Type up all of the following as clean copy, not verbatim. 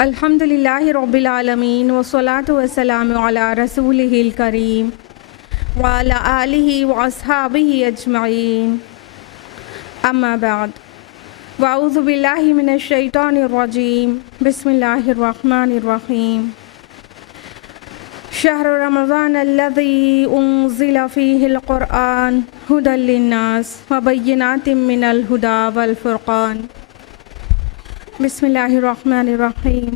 अल्हम्दुलिल्लाह रब्बिल आलमीन वस्सलातु वस्सलामु अला रसूलिहिल करीम व अला आलिहि व अस्हाबिहि अजमईन अम्मा बाद वअऊज़ु बिल्लाहि मिनश शैतानिर रजीम बिस्मिल्लाहिर रहमानिर रहीम शहरु रमज़ान अल्लज़ी उन्ज़िला फ़ीहिल क़ुरआन हुदल लिन्नास व बय्यिनातिम मिनल हुदा वल फ़ुरक़ान बिस्मिल्लाहिर्रहमानिर्रहीम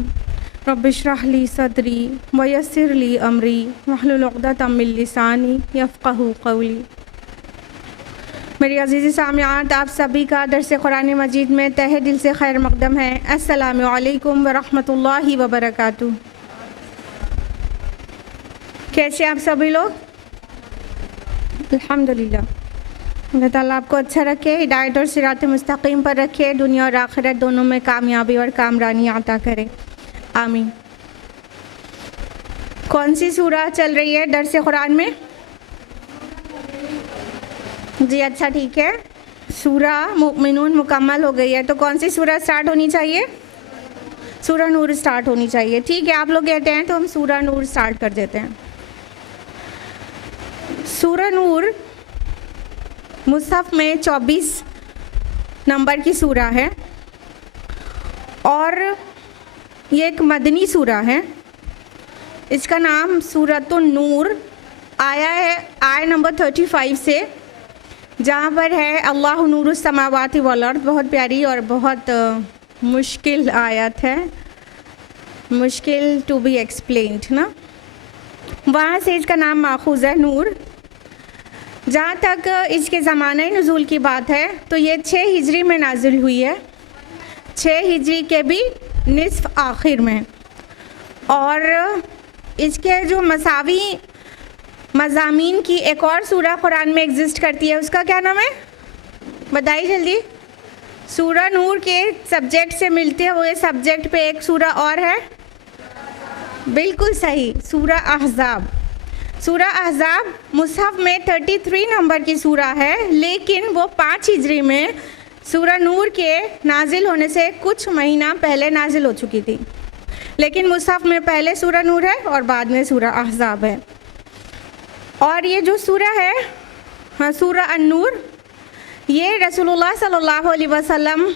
रब्बिश्रह ली सदरी व यस्सिर ली अमरी वहलुल उक़दतम मिन लिसानी यफ़क़हू क़ौली। मेरी अज़ीज़ सामिआत, आप सभी का दर्स कुरान मजीद में तहे दिल से खैर मक़दम है। अस्सलामु अलैकुम व रहमतुल्लाहि व बरकातुहू। कैसे आप सभी लोग? अल्हम्दुलिल्लाह। अल्लाह ताला आपको अच्छा रखे, हिदायत और सिरात मुस्तकीम पर रखे, दुनिया और आखिरत दोनों में कामयाबी और कामरानी अता करे, आमीन। कौन सी सूरा चल रही है दर्स कुरान में? जी अच्छा, ठीक है। सूरा मुमिनून मुकम्मल हो गई है, तो कौन सी सूरा स्टार्ट होनी चाहिए? सूरा नूर स्टार्ट होनी चाहिए। ठीक है, आप लोग कहते हैं तो हम सूरा नूर स्टार्ट कर देते हैं। सूरा नूर मुसहफ़ में 24 नंबर की सूरा है और ये एक मदनी सूरा है। इसका नाम सूरतुन नूर आया है आय नंबर 35 से, जहाँ पर है अल्लाहु नूरुस समावाति वल अर्द। बहुत प्यारी और बहुत मुश्किल आयत है, मुश्किल टू बी एक्सप्लेन्ड ना। वहाँ से इसका नाम माखूज़ है नूर। जहाँ तक इसके ज़माने नुज़ूल की बात है तो ये 6 हिजरी में नाजिल हुई है, 6 हिजरी के भी निस्फ़ आखिर में। और इसके जो मसावी मज़ामीन की एक और सूरा कुरान में एग्ज़िस्ट करती है, उसका क्या नाम है? बताइए जल्दी। सूरा नूर के सब्जेक्ट से मिलते हुए सब्जेक्ट पे एक सूरा और है, बिल्कुल सही, सूरा अहज़ाब। सूरा अहज़ाब मुसहफ़ में 33 नंबर की सूरा है, लेकिन वो 5 हिजरी में सूरा नूर के नाजिल होने से कुछ महीना पहले नाजिल हो चुकी थी। लेकिन मुसहफ़ में पहले सूरा नूर है और बाद में सूरा अहज़ाब है। और ये जो सूरा है, हाँ, सूरा अन-नूर, ये रसूलुल्लाह सल्लल्लाहु अलैहि वसल्लम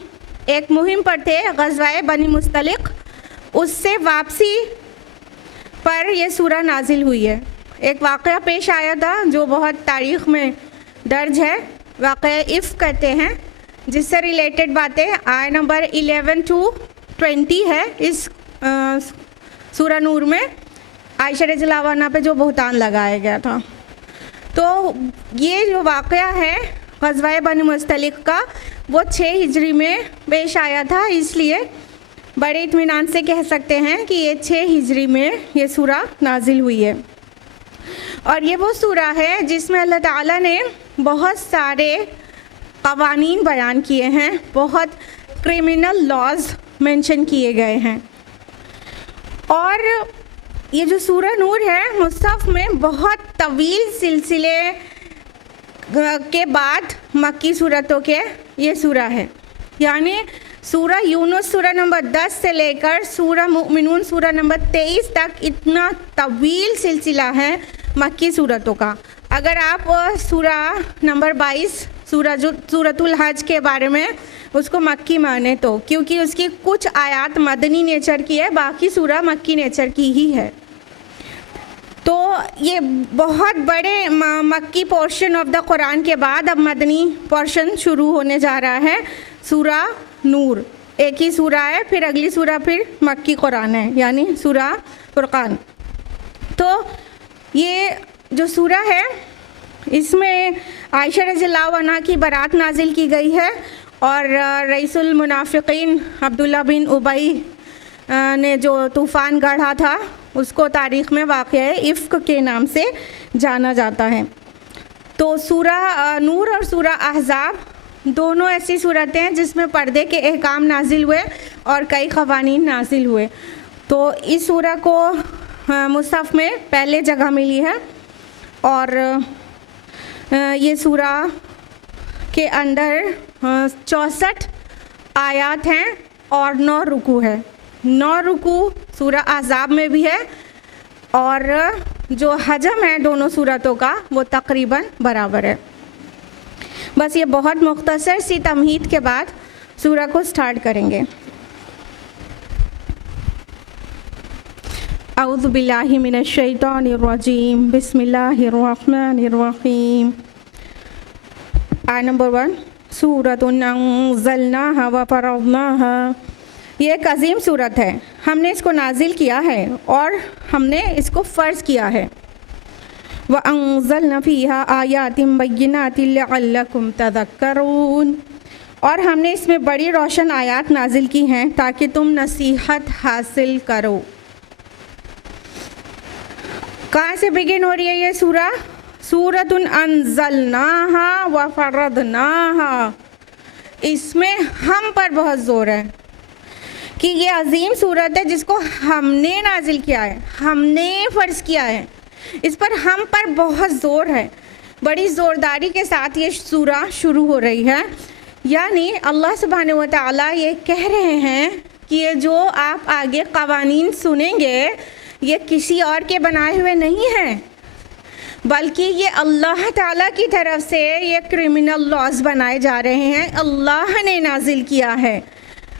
एक मुहिम पर थे, ग़ज़वाए बनी मुस्तलिक़। उससे वापसी पर यह सूरा नाजिल हुई है। एक वाक़या पेश आया था जो बहुत तारीख़ में दर्ज है, वाक़या इफ़ कहते हैं, जिससे रिलेटेड बातें आय नंबर 11 to 20 है इस सूरा नूर में। आयशा रज़ियल्लाहु अन्हा पे जो बहतान लगाया गया था, तो ये जो वाक़या है ग़ज़वाए बनी मुस्तलिक़ का, वो 6 हिजरी में पेश आया था। इसलिए बड़े इत्मीनान से कह सकते हैं कि ये 6 हिजरी में ये सूरा नाजिल हुई है। और ये वो सूरा है जिसमें अल्लाह ताला ने बहुत सारे क़वानीन बयान किए हैं, बहुत क्रिमिनल लॉज मेंशन किए गए हैं। और ये जो सूरा नूर है मुसहफ़ में बहुत तवील सिलसिले के बाद मक्की सूरतों के ये सूरा है। यानी सूरा यूनुस सूरा नंबर 10 से लेकर सूरा मुमिनून सूरा नंबर 23 तक इतना तवील सिलसिला है मक्की सूरतों का। अगर आप सूरा नंबर 22 सूरतुल हज के बारे में उसको मक्की माने तो, क्योंकि उसकी कुछ आयत मदनी नेचर की है, बाकी सूरा मक्की नेचर की ही है। तो ये बहुत बड़े मक्की पोर्शन ऑफ द कुरान के बाद अब मदनी पोर्शन शुरू होने जा रहा है। सूरा नूर एक ही सूरा है, फिर अगली सूरा फिर मक्की कुरान है, यानी सूरा फुरक़ान। तो ये जो सूरा है इसमें आयशा रज़ियल्लाहु अन्हा की बारात नाजिल की गई है और रईसुल मुनाफिकीन अब्दुल्ला बिन उबई ने जो तूफ़ान गढ़ा था उसको तारीख़ में वाक़या इफ़्क के नाम से जाना जाता है। तो सूरा नूर और सूरा अहज़ाब दोनों ऐसी सूरतें हैं जिसमें पर्दे के अहकाम नाजिल हुए और कई क़वानीन नाजिल हुए। तो इस सूरा को मुसहफ़ में पहले जगह मिली है और ये सूरा के अंदर 64 आयात हैं और 9 रुकू है। 9 रुकू सूरा अहज़ाब में भी है और जो हजम है दोनों सूरतों का वो तकरीबन बराबर है। बस ये बहुत मुख्तसर सी तमहीद के बाद सूरा को स्टार्ट करेंगे। औज़ु बिल्लाहि मिनश शैतानिर रजीम, बिस्मिल्लाहिर रहमानिर रहीम। आयत नंबर 1, सूरतुन अंज़लनाहा व फ़रज़नाहा। ये एक अजीम सूरत है, हमने इसको नाजिल किया है और हमने इसको फ़र्ज़ किया है। व अंज़लना फ़ीहा आयातिन बय्यिनातिन लअल्लकुम तज़क्करून। और हमने इसमें बड़ी रोशन आयात नाजिल की हैं ताकि तुम नसीहत हासिल करो। कहाँ से बिगिन हो रही है ये सूरा? सूरतुन अंज़लनाहा व फ़रज़नाहा। इसमें हम पर बहुत ज़ोर है कि ये अजीम सूरत है जिसको हमने नाजिल किया है, हमने फ़र्ज़ किया है। इस पर हम पर बहुत ज़ोर है। बड़ी ज़ोरदारी के साथ ये सूरा शुरू हो रही है। यानी अल्लाह सुब्हानहू व तआला ये कह रहे हैं कि ये जो आप आगे क़वानीन सुनेंगे ये किसी और के बनाए हुए नहीं हैं, बल्कि ये अल्लाह ताला की तरफ से ये क्रिमिनल लॉज बनाए जा रहे हैं। अल्लाह ने नाजिल किया है,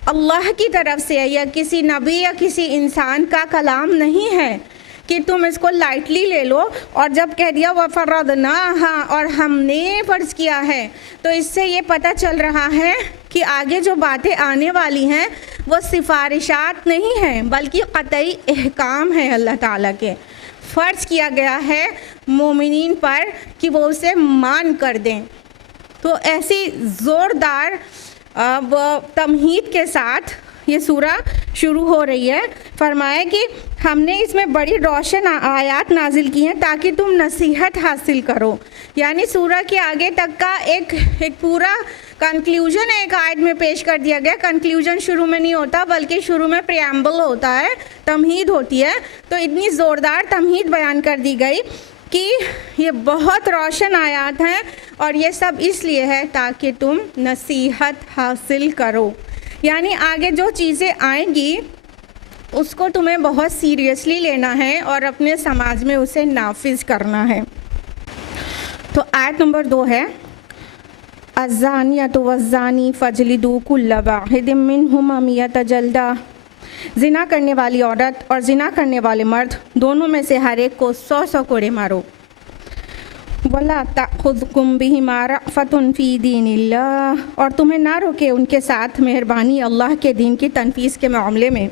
अल्लाह की तरफ से, या किसी नबी या किसी इंसान का कलाम नहीं है कि तुम इसको लाइटली ले लो। और जब कह दिया व फ़रज़नाहा और हमने फ़र्ज़ किया है, तो इससे ये पता चल रहा है कि आगे जो बातें आने वाली हैं वो सिफारिशात नहीं हैं बल्कि क़तई अहकाम है। अल्लाह ताला के फ़र्ज़ किया गया है मोमिनीन पर कि वो उसे मान कर दें। तो ऐसी ज़ोरदार तमहीद के साथ ये सूरा शुरू हो रही है। फरमाया कि हमने इसमें बड़ी रोशन आयात नाजिल की हैं ताकि तुम नसीहत हासिल करो। यानी सूरा के आगे तक का एक पूरा कंक्लूजन एक आयत में पेश कर दिया गया। कंक्लूजन शुरू में नहीं होता बल्कि शुरू में प्रियम्बल होता है, तमहीद होती है। तो इतनी ज़ोरदार तमहीद बयान कर दी गई कि ये बहुत रोशन आयात हैं और ये सब इसलिए है ताकि तुम नसीहत हासिल करो। यानी आगे जो चीज़ें आएंगी उसको तुम्हें बहुत सीरियसली लेना है और अपने समाज में उसे नाफिज करना है। तो आयत नंबर 2 है, अज़्ज़ानियतु वज़्ज़ानी फ़जलिदू कुल्ला वाहिदिम मिनहुमा मियता जल्दा। ज़िना करने वाली औरत और ज़िना करने वाले मर्द दोनों में से हर एक को 100 कोड़े मारो। वला तअख़ुज़कुम बिहिमा रअफ़तुन फ़ी दीनिल्लाह। और तुम्हें ना रोके उनके साथ मेहरबानी अल्लाह के दीन की तनफ़ीज़ के मामले में।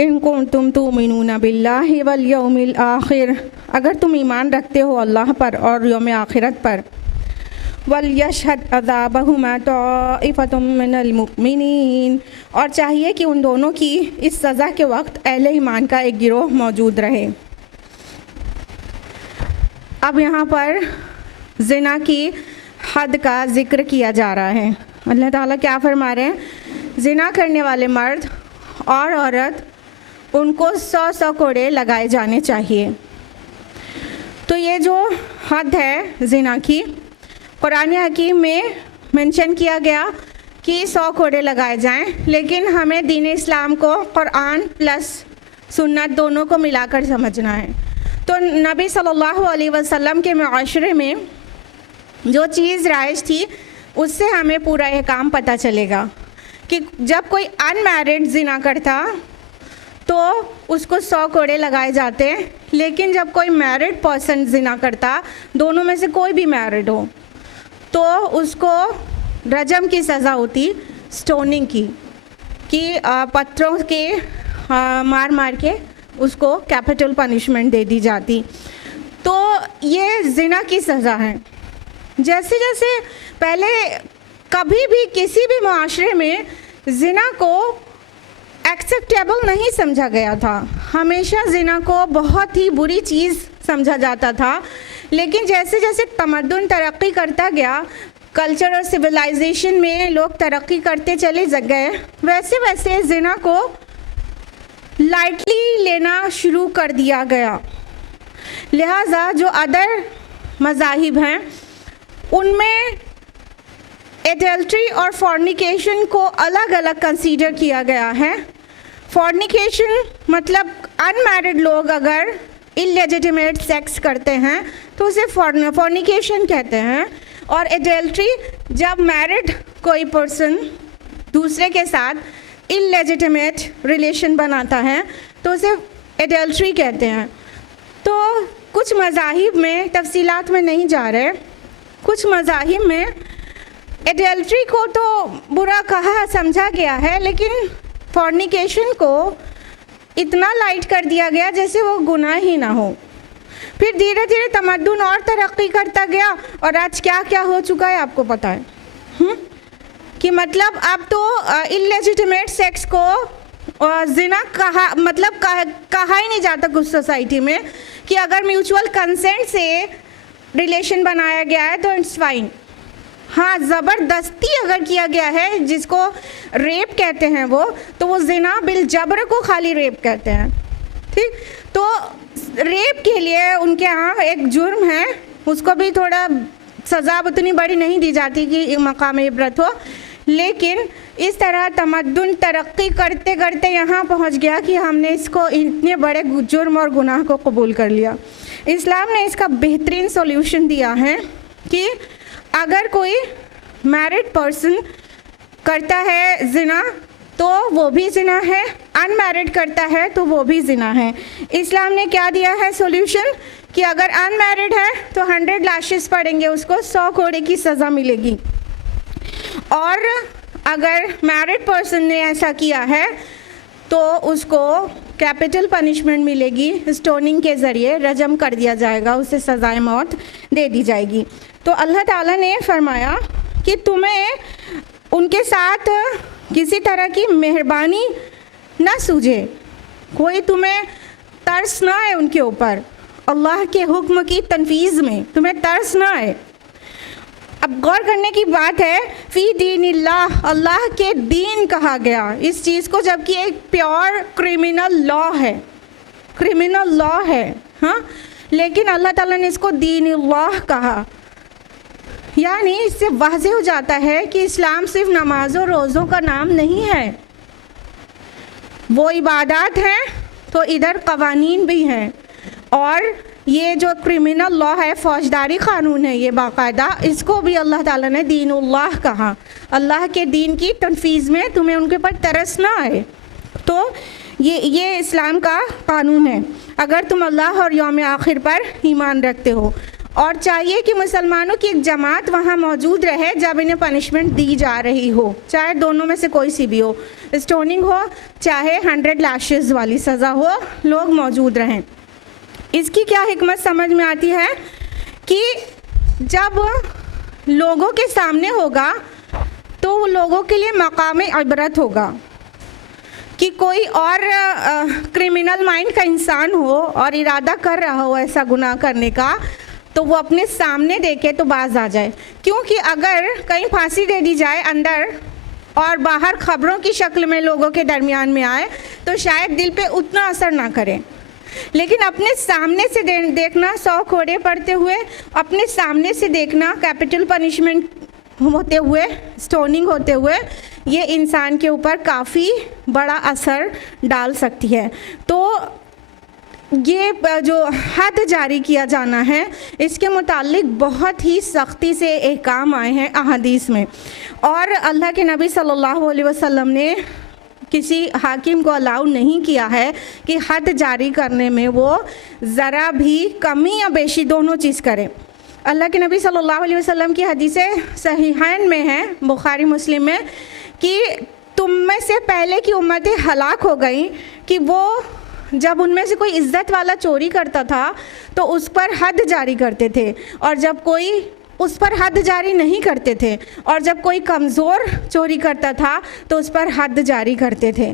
इन कुंतुम तुमिनूना बिल्लाहि वल यौमिल आखिर। अगर तुम ईमान रखते हो अल्लाह पर और यौम आखिरत पर। वल यशहद अज़ाबहुमा ताइफ़तुम मिनल मुमिनीन। और चाहिए कि उन दोनों की इस सज़ा के वक्त अहले ईमान का एक गिरोह मौजूद रहे। अब यहाँ पर ज़िना की हद का ज़िक्र किया जा रहा है। अल्लाह ताला क्या फरमा रहे हैं? ज़िना करने वाले मर्द और औरत उनको 100 कोड़े लगाए जाने चाहिए। तो ये जो हद है ज़िना की, कुरान हकीम में मेंशन किया गया कि 100 कोड़े लगाए जाएं, लेकिन हमें दीन इस्लाम को कुरान प्लस सुन्नत दोनों को मिलाकर समझना है। तो नबी सल्लल्लाहु अलैहि वसल्लम के माशरे में जो चीज़ राइज थी उससे हमें पूरा अहकाम पता चलेगा कि जब कोई अनमैरिड ज़िना करता तो उसको 100 कोड़े लगाए जाते हैं, लेकिन जब कोई मैरिड पर्सन ज़िना करता, दोनों में से कोई भी मैरिड हो, तो उसको रजम की सज़ा होती, स्टोनिंग की, कि पत्थरों के मार मार के उसको कैपिटल पनिशमेंट दे दी जाती। तो ये ज़िना की सज़ा है। जैसे जैसे पहले कभी भी किसी भी माशरे में ज़िना को एक्सेप्टेबल नहीं समझा गया था, हमेशा ज़िना को बहुत ही बुरी चीज़ समझा जाता था। लेकिन जैसे जैसे तमद्दुन तरक्की करता गया, कल्चर और सिविलाइजेशन में लोग तरक्की करते चले गए, वैसे वैसे ज़िना को लाइटली लेना शुरू कर दिया गया। लिहाजा जो अदर मज़ाहिब हैं उनमें एडल्ट्री और फॉर्निकेशन को अलग अलग कंसीडर किया गया है। फॉर्निकेशन मतलब अनमैरिड लोग अगर इलेजिटिमेट सेक्स करते हैं तो उसे फॉर्निकेशन कहते हैं, और एडल्ट्री जब मैरिड कोई पर्सन दूसरे के साथ इलेजिटिमेट रिलेशन बनाता है तो उसे एडल्ट्री कहते हैं। तो कुछ मज़ाहिब में, तफसीलात में नहीं जा रहे, कुछ मज़ाहिब में एडल्ट्री को तो बुरा कहा समझा गया है, लेकिन फॉर्निकेशन को इतना लाइट कर दिया गया जैसे वो गुनाह ही ना हो। फिर धीरे धीरे तमद्दुन और तरक्की करता गया और आज क्या क्या हो चुका है आपको पता है कि मतलब अब तो इलेजिटिमेट सेक्स को ज़िना कहा ही नहीं जाता कुछ सोसाइटी में, कि अगर म्यूचुअल कंसेंट से रिलेशन बनाया गया है तो इट्स फाइन। हाँ, ज़बरदस्ती अगर किया गया है, जिसको रेप कहते हैं तो वो ज़िना बिल जबर को खाली रेप कहते हैं। ठीक, तो रेप के लिए उनके यहाँ एक जुर्म है, उसको भी थोड़ा सज़ा उतनी बड़ी नहीं दी जाती कि मकाम इबरत हो, लेकिन इस तरह तमद्दुन तरक्की करते करते यहाँ पहुँच गया कि हमने इसको इतने बड़े जुर्म और गुनाह को कबूल कर लिया। इस्लाम ने इसका बेहतरीन सॉल्यूशन दिया है कि अगर कोई मैरिड पर्सन करता है ज़िना तो वो भी ज़िना है, अनमैरिड करता है तो वो भी ज़िना है। इस्लाम ने क्या दिया है सॉल्यूशन कि अगर अनमैरिड है तो 100 लैशेस पड़ेंगे, उसको 100 कोड़े की सज़ा मिलेगी, और अगर मैरिड पर्सन ने ऐसा किया है तो उसको कैपिटल पनिशमेंट मिलेगी, स्टोनिंग के ज़रिए रजम कर दिया जाएगा, उसे सज़ाए मौत दे दी जाएगी। तो अल्लाह ताला ने फरमाया कि तुम्हें उनके साथ किसी तरह की मेहरबानी ना सूझे, कोई तुम्हें तरस ना आए उनके ऊपर, अल्लाह के हुक्म की तनफीज़ में तुम्हें तरस ना आए। अब गौर करने की बात है, फ़ी दीनिल्लाह, अल्लाह के दीन कहा गया इस चीज़ को, जबकि एक प्योर क्रिमिनल लॉ है, हाँ, लेकिन अल्लाह ताला ने इसको दीनिल्लाह कहा। यानी इससे वाज़ेह हो जाता है कि इस्लाम सिर्फ नमाज और रोज़ों का नाम नहीं है, वो इबादत हैं तो इधर कवानीन भी हैं, और ये जो क्रिमिनल लॉ है, फौजदारी क़ानून है, ये बाकायदा इसको भी अल्लाह ताला ने दीनुल्लाह कहा। अल्लाह के दीन की तनफीज़ में तुम्हें उनके ऊपर तरस ना आए, तो ये इस्लाम का कानून है अगर तुम अल्लाह और यौम आखिर पर ईमान रखते हो। और चाहिए कि मुसलमानों की एक जमात वहाँ मौजूद रहे जब इन्हें पनिशमेंट दी जा रही हो, चाहे दोनों में से कोई सी भी हो, स्टोनिंग हो चाहे 100 लैशेस वाली सज़ा हो, लोग मौजूद रहें। इसकी क्या हिकमत समझ में आती है कि जब लोगों के सामने होगा तो लोगों के लिए मकाम इबरत होगा कि कोई और क्रिमिनल माइंड का इंसान हो और इरादा कर रहा हो ऐसा गुनाह करने का, तो वो अपने सामने देखे तो बाज आ जाए। क्योंकि अगर कहीं फांसी दे दी जाए अंदर और बाहर खबरों की शक्ल में लोगों के दरमियान में आए तो शायद दिल पे उतना असर ना करे, लेकिन अपने सामने से देखना, 100 कोड़े पड़ते हुए अपने सामने से देखना, कैपिटल पनिशमेंट होते हुए, स्टोनिंग होते हुए, ये इंसान के ऊपर काफ़ी बड़ा असर डाल सकती है। तो ये जो हद जारी किया जाना है इसके मुतालिक बहुत ही सख्ती से अहकाम आए हैं अहादीस में, और अल्लाह के नबी सल्लल्लाहु अलैहि वसल्लम ने किसी हाकिम को अलाउ नहीं किया है कि हद जारी करने में वो ज़रा भी कमी या बेशी दोनों चीज़ करें। अल्लाह के नबी सल्लल्लाहु अलैहि वसल्लम की हदीसें सहीहैन में हैं, बुखारी मुस्लिम में, कि तुम में से पहले की उम्मतें हलाक हो गई कि वो जब उनमें से कोई इज़्ज़त वाला चोरी करता था तो उस पर हद जारी करते थे, और जब कोई उस पर हद जारी नहीं करते थे, और जब कोई कमज़ोर चोरी करता था तो उस पर हद जारी करते थे।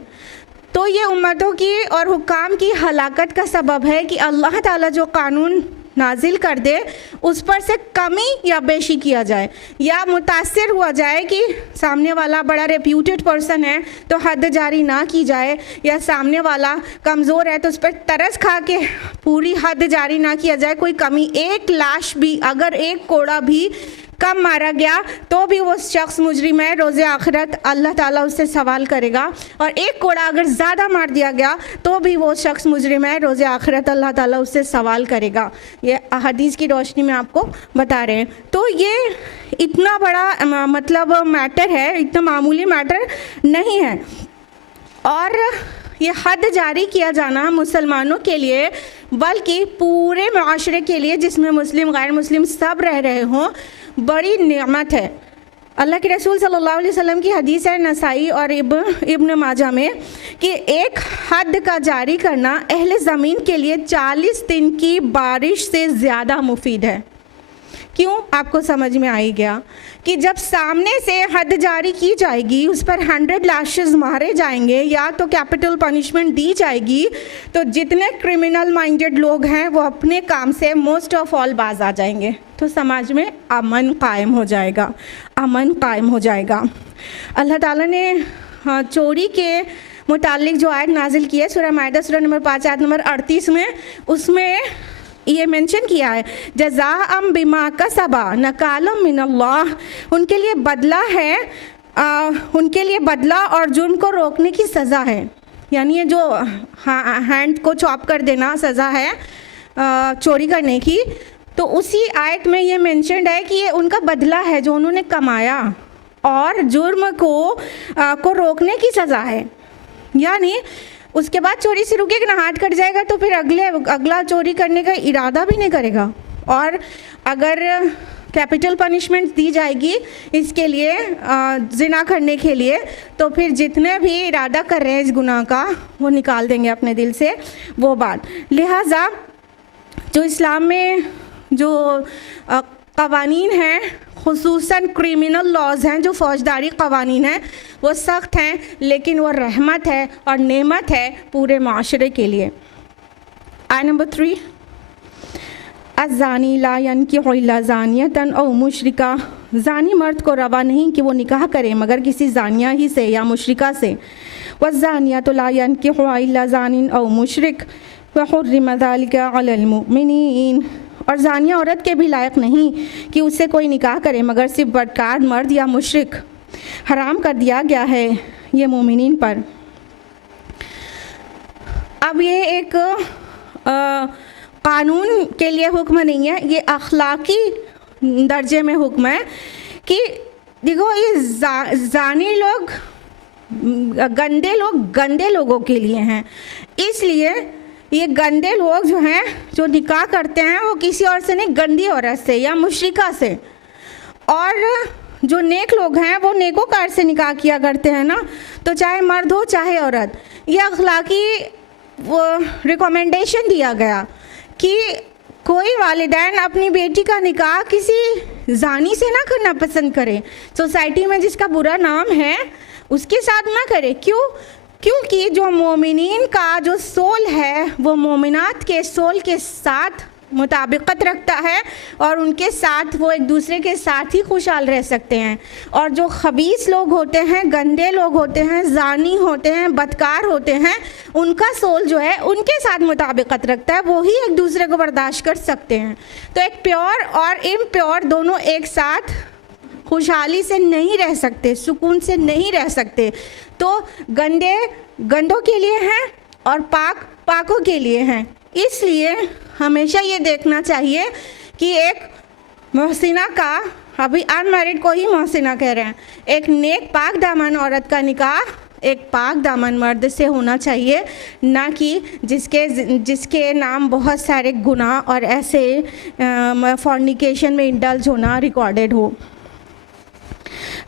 तो ये उम्मतों की और हुक्काम की हलाकत का सबब है कि अल्लाह ताला जो कानून नाजिल कर दे उस पर से कमी या बेशी किया जाए, या मुतासिर हुआ जाए कि सामने वाला बड़ा रेप्यूटेड पर्सन है तो हद जारी ना की जाए, या सामने वाला कमज़ोर है तो उस पर तरस खा के पूरी हद जारी ना किया जाए। कोई कमी, एक लाश भी अगर एक कोड़ा भी कम मारा गया तो भी वो शख्स मुजरिम है, रोज़े आखिरत अल्लाह ताला उससे सवाल करेगा, और एक कोड़ा अगर ज़्यादा मार दिया गया तो भी वो शख्स मुजरिम है, रोज़े आखिरत अल्लाह ताला उससे सवाल करेगा। ये हदीस की रोशनी में आपको बता रहे हैं। तो ये इतना बड़ा मतलब मैटर है, इतना मामूली मैटर नहीं है। और ये हद जारी किया जाना मुसलमानों के लिए बल्कि पूरे माशरे के लिए जिसमें मुस्लिम गैर मुस्लिम सब रह रहे हों बड़ी नेमत है। अल्लाह के रसूल सल्लल्लाहु अलैहि वसल्लम की हदीस है नसाई और इब्न माजा में कि एक हद का जारी करना अहले ज़मीन के लिए 40 दिन की बारिश से ज़्यादा मुफीद है। क्यों? आपको समझ में आ ही गया कि जब सामने से हद जारी की जाएगी, उस पर 100 लैशेस मारे जाएंगे या तो कैपिटल पनिशमेंट दी जाएगी, तो जितने क्रिमिनल माइंडेड लोग हैं वो अपने काम से मोस्ट ऑफ ऑल बाज आ जाएंगे, तो समाज में अमन कायम हो जाएगा, अमन कायम हो जाएगा। अल्लाह ताला ने चोरी के मुतालिक जो आयत नाजिल की है सूरह माइदा सूरह नंबर 5 आयत नंबर 38 में, उसमें ये मेंशन किया है जज़ाअम बिमा कसबा नकालम मिनल्लाह, उनके लिए बदला है, उनके लिए बदला और जुर्म को रोकने की सज़ा है। यानी ये जो हैंड को चॉप कर देना सज़ा है चोरी करने की, तो उसी आयत में ये मेंशन्ड है कि ये उनका बदला है जो उन्होंने कमाया, और जुर्म को रोकने की सज़ा है। यानी उसके बाद चोरी से रुकेगा ना, हाथ कट जाएगा तो फिर अगला चोरी करने का इरादा भी नहीं करेगा। और अगर कैपिटल पनिशमेंट दी जाएगी इसके लिए जिना करने के लिए, तो फिर जितने भी इरादा कर रहे हैं इस गुनाह का वो निकाल देंगे अपने दिल से वो बात। लिहाजा जो इस्लाम में जो कवानीन हैं, खुसूसन क्रिमिनल लॉज हैं, जो फौजदारी कवानीन हैं, वो सख्त हैं, लेकिन वो रहमत है और नेमत है पूरे माशरे के लिए। आय नंबर 3, अज़ानी ला यनकिहु इल्ला ज़ानियतन औ मुशरिका, ज़ानी मर्द को रवा नहीं कि वो निकाह करे मगर किसी ज़ानिया ही से या मुशरिका से। वज़्ज़ानियतु ला यनकिहुहा इल्ला ज़ानिन औ मुशरिक व हुर्रिम ज़ालिका अलल मुमिनीन, और ज़ानिया औरत के भी लायक नहीं कि उससे कोई निकाह करे मगर सिर्फ बदकार मर्द या मुशरिक, हराम कर दिया गया है ये मोमिनीन पर। अब ये एक कानून के लिए हुक्म नहीं है, ये अखलाकी दर्जे में हुक्म है कि देखो ये जानी लोग गंदे लोगों के लिए हैं, इसलिए ये गंदे लोग जो हैं जो निकाह करते हैं वो किसी और से नहीं, गंदी औरत से या मुशरिका से, और जो नेक लोग हैं वो नेकोकार से निकाह किया करते हैं ना, तो चाहे मर्द हो चाहे औरत। यह अखलाकी वो रिकमेंडेशन दिया गया कि कोई वालिदैन अपनी बेटी का निकाह किसी जानी से ना करना पसंद करे, सोसाइटी में जिसका बुरा नाम है उसके साथ ना करे। क्यों? क्योंकि जो मोमिनीन का जो सोल है वो मोमिनात के सोल के साथ मुताबिकत रखता है, और उनके साथ वो एक दूसरे के साथ ही खुशहाल रह सकते हैं। और जो खबीस लोग होते हैं, गंदे लोग होते हैं, जानी होते हैं, बदकार होते हैं, उनका सोल जो है उनके साथ मुताबिकत रखता है, वो ही एक दूसरे को बर्दाश्त कर सकते हैं। तो एक प्योर और इम्प्योर दोनों एक साथ खुशहाली से नहीं रह सकते, सुकून से नहीं रह सकते। तो गंदे गंदों के लिए हैं और पाक पाकों के लिए हैं। इसलिए हमेशा ये देखना चाहिए कि एक मोहसिना का, अभी अनमैरिड को ही मोहसिना कह रहे हैं, एक नेक पाक दामन औरत का निकाह एक पाक दामन मर्द से होना चाहिए, ना कि जिसके नाम बहुत सारे गुनाह और ऐसे फॉर्निकेशन में इंडल्ज होना रिकॉर्डेड हो।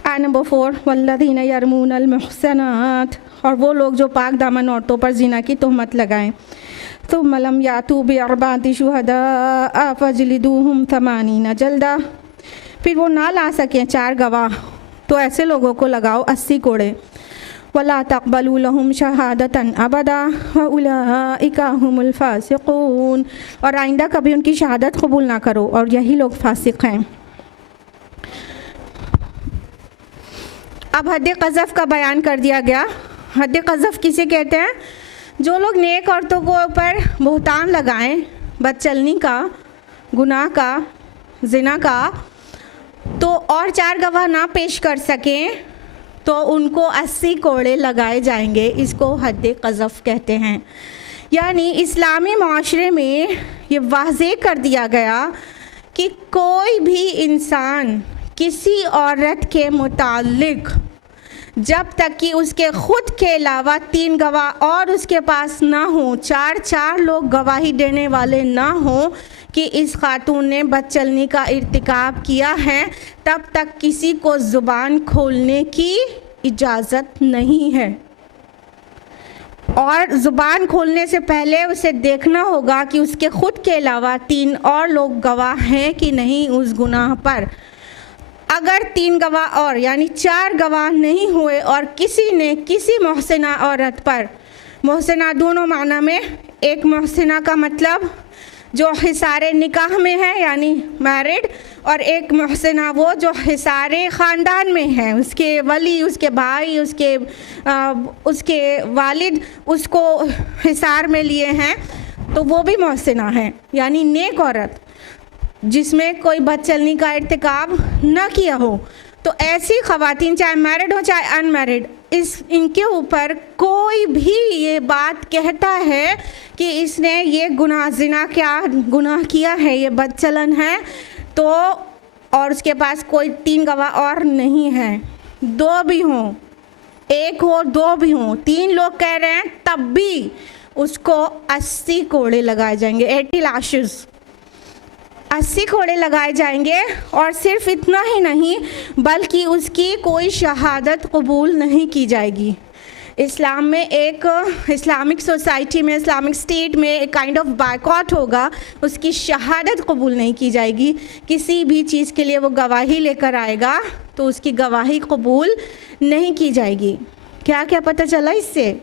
आय नंबर 4, वल्लज़ीना यरमूनल मुहसनात और वो लोग जो पाक दामन औरतों पर ज़िना की तहमत लगाएं। तो मलम यातू बिअरबाति शुहदा फजलिदूहुम थमानीना जल्दा, फिर वो ना ला सकें 4 गवाह तो ऐसे लोगों को लगाओ 80 कोड़े। वला तक़बलू लहुम शहादतन अबदा व उलाइका हुमुल फासिकून, और आइंदा कभी उनकी शहादत कबूल ना करो और यही लोग फासिक हैं। अब हद क़ज़फ़ का बयान कर दिया गया। हद क़ज़फ़ किसे कहते हैं? जो लोग नेक औरतों को ऊपर बहतान लगाएं बदचलनी का, गुनाह का, ज़िना का, तो और 4 गवाह ना पेश कर सकें तो उनको 80 कोड़े लगाए जाएंगे। इसको हद क़ज़फ़ कहते हैं। यानी इस्लामी माशरे में ये वाज़ेह कर दिया गया कि कोई भी इंसान किसी औरत के मुतालिक जब तक कि उसके ख़ुद के अलावा 3 गवाह और उसके पास ना हो, 4 लोग गवाही देने वाले ना हो कि इस खातून ने बदचलनी का इर्तिकाब किया है, तब तक किसी को ज़ुबान खोलने की इजाज़त नहीं है। और ज़ुबान खोलने से पहले उसे देखना होगा कि उसके ख़ुद के अलावा 3 और लोग गवाह हैं कि नहीं उस गुनाह पर। अगर 3 गवाह और यानी 4 गवाह नहीं हुए और किसी ने किसी मोहसिना औरत पर, मोहसिना दोनों माना में, एक मोहसिना का मतलब जो हिसारे निकाह में है यानी मैरिड, और एक मोहसिना वो जो हिसारे ख़ानदान में है, उसके वली, उसके भाई, उसके वालिद उसको हिसार में लिए हैं, तो वो भी मोहसिना है यानी नेक औरत जिसमें कोई बदचलनी का इर्तिकाब न किया हो। तो ऐसी ख़वातीन चाहे मैरिड हो चाहे अनमैरिड, इनके ऊपर कोई भी ये बात कहता है कि इसने ये गुनाह ज़िना क्या गुनाह किया है, ये बदचलन है, तो और उसके पास कोई 3 गवाह और नहीं है, 2 भी हों, 1 हो 2 भी हों, 3 लोग कह रहे हैं, तब भी उसको 80 कोड़े लगाए जाएंगे। 80 लाशेस, 80 कोड़े लगाए जाएंगे। और सिर्फ इतना ही नहीं बल्कि उसकी कोई शहादत कबूल नहीं की जाएगी। इस्लाम में एक इस्लामिक सोसाइटी में, इस्लामिक स्टेट में एक काइंड ऑफ बायकॉट होगा, उसकी शहादत कबूल नहीं की जाएगी। किसी भी चीज़ के लिए वो गवाही लेकर आएगा तो उसकी गवाही कबूल नहीं की जाएगी। क्या क्या पता चला इससे?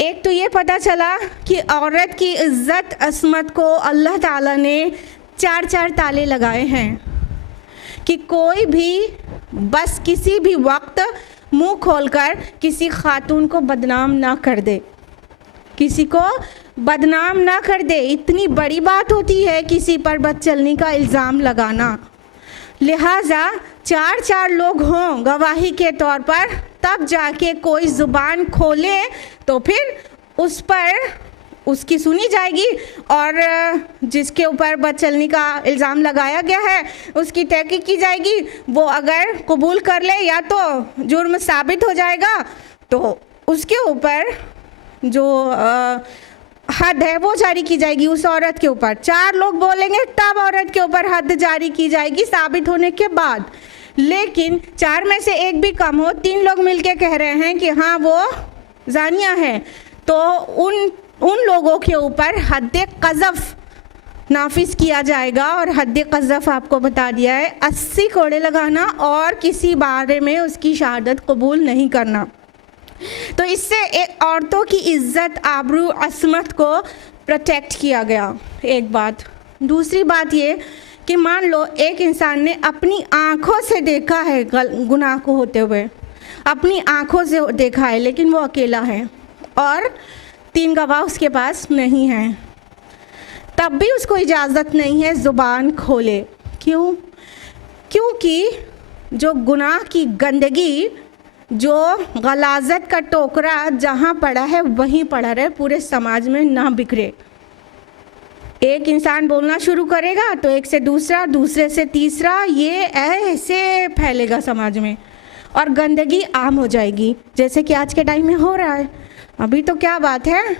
एक तो ये पता चला कि औरत की इज़्ज़त असमत को अल्लाह ताला ने 4 ताले लगाए हैं कि कोई भी बस किसी भी वक्त मुंह खोलकर किसी खातून को बदनाम ना कर दे, किसी को बदनाम ना कर दे। इतनी बड़ी बात होती है किसी पर बदचलनी का इल्ज़ाम लगाना। लिहाजा 4 लोग हों गवाही के तौर पर, तब जाके कोई ज़ुबान खोले तो फिर उस पर उसकी सुनी जाएगी और जिसके ऊपर बदचलनी का इल्ज़ाम लगाया गया है उसकी तहकीक की जाएगी। वो अगर कबूल कर ले या तो जुर्म साबित हो जाएगा तो उसके ऊपर जो हद है वो जारी की जाएगी उस औरत के ऊपर। 4 लोग बोलेंगे तब औरत के ऊपर हद जारी की जाएगी साबित होने के बाद। लेकिन 4 में से 1 भी कम हो, 3 लोग मिलके कह रहे हैं कि हाँ वो जानिया है, तो उन लोगों के ऊपर हद क़ज़फ़ नाफिज किया जाएगा। और हद क़ज़फ़ आपको बता दिया है 80 कोड़े लगाना और किसी बारे में उसकी शहादत कबूल नहीं करना। तो इससे औरतों की इज़्ज़त, आबरू, असमत को प्रोटेक्ट किया गया। एक बात। दूसरी बात ये कि मान लो एक इंसान ने अपनी आँखों से देखा है गुनाह को होते हुए, अपनी आँखों से देखा है, लेकिन वो अकेला है और 3 गवाह उसके पास नहीं हैं, तब भी उसको इजाज़त नहीं है ज़ुबान खोले। क्यों? क्योंकि जो गुनाह की गंदगी, जो गलाज़त का टोकरा जहाँ पड़ा है वहीं पड़ा रहे, पूरे समाज में ना बिखरे। एक इंसान बोलना शुरू करेगा तो एक से दूसरा, दूसरे से तीसरा, ये ऐसे फैलेगा समाज में और गंदगी आम हो जाएगी, जैसे कि आज के टाइम में हो रहा है। अभी तो क्या बात है,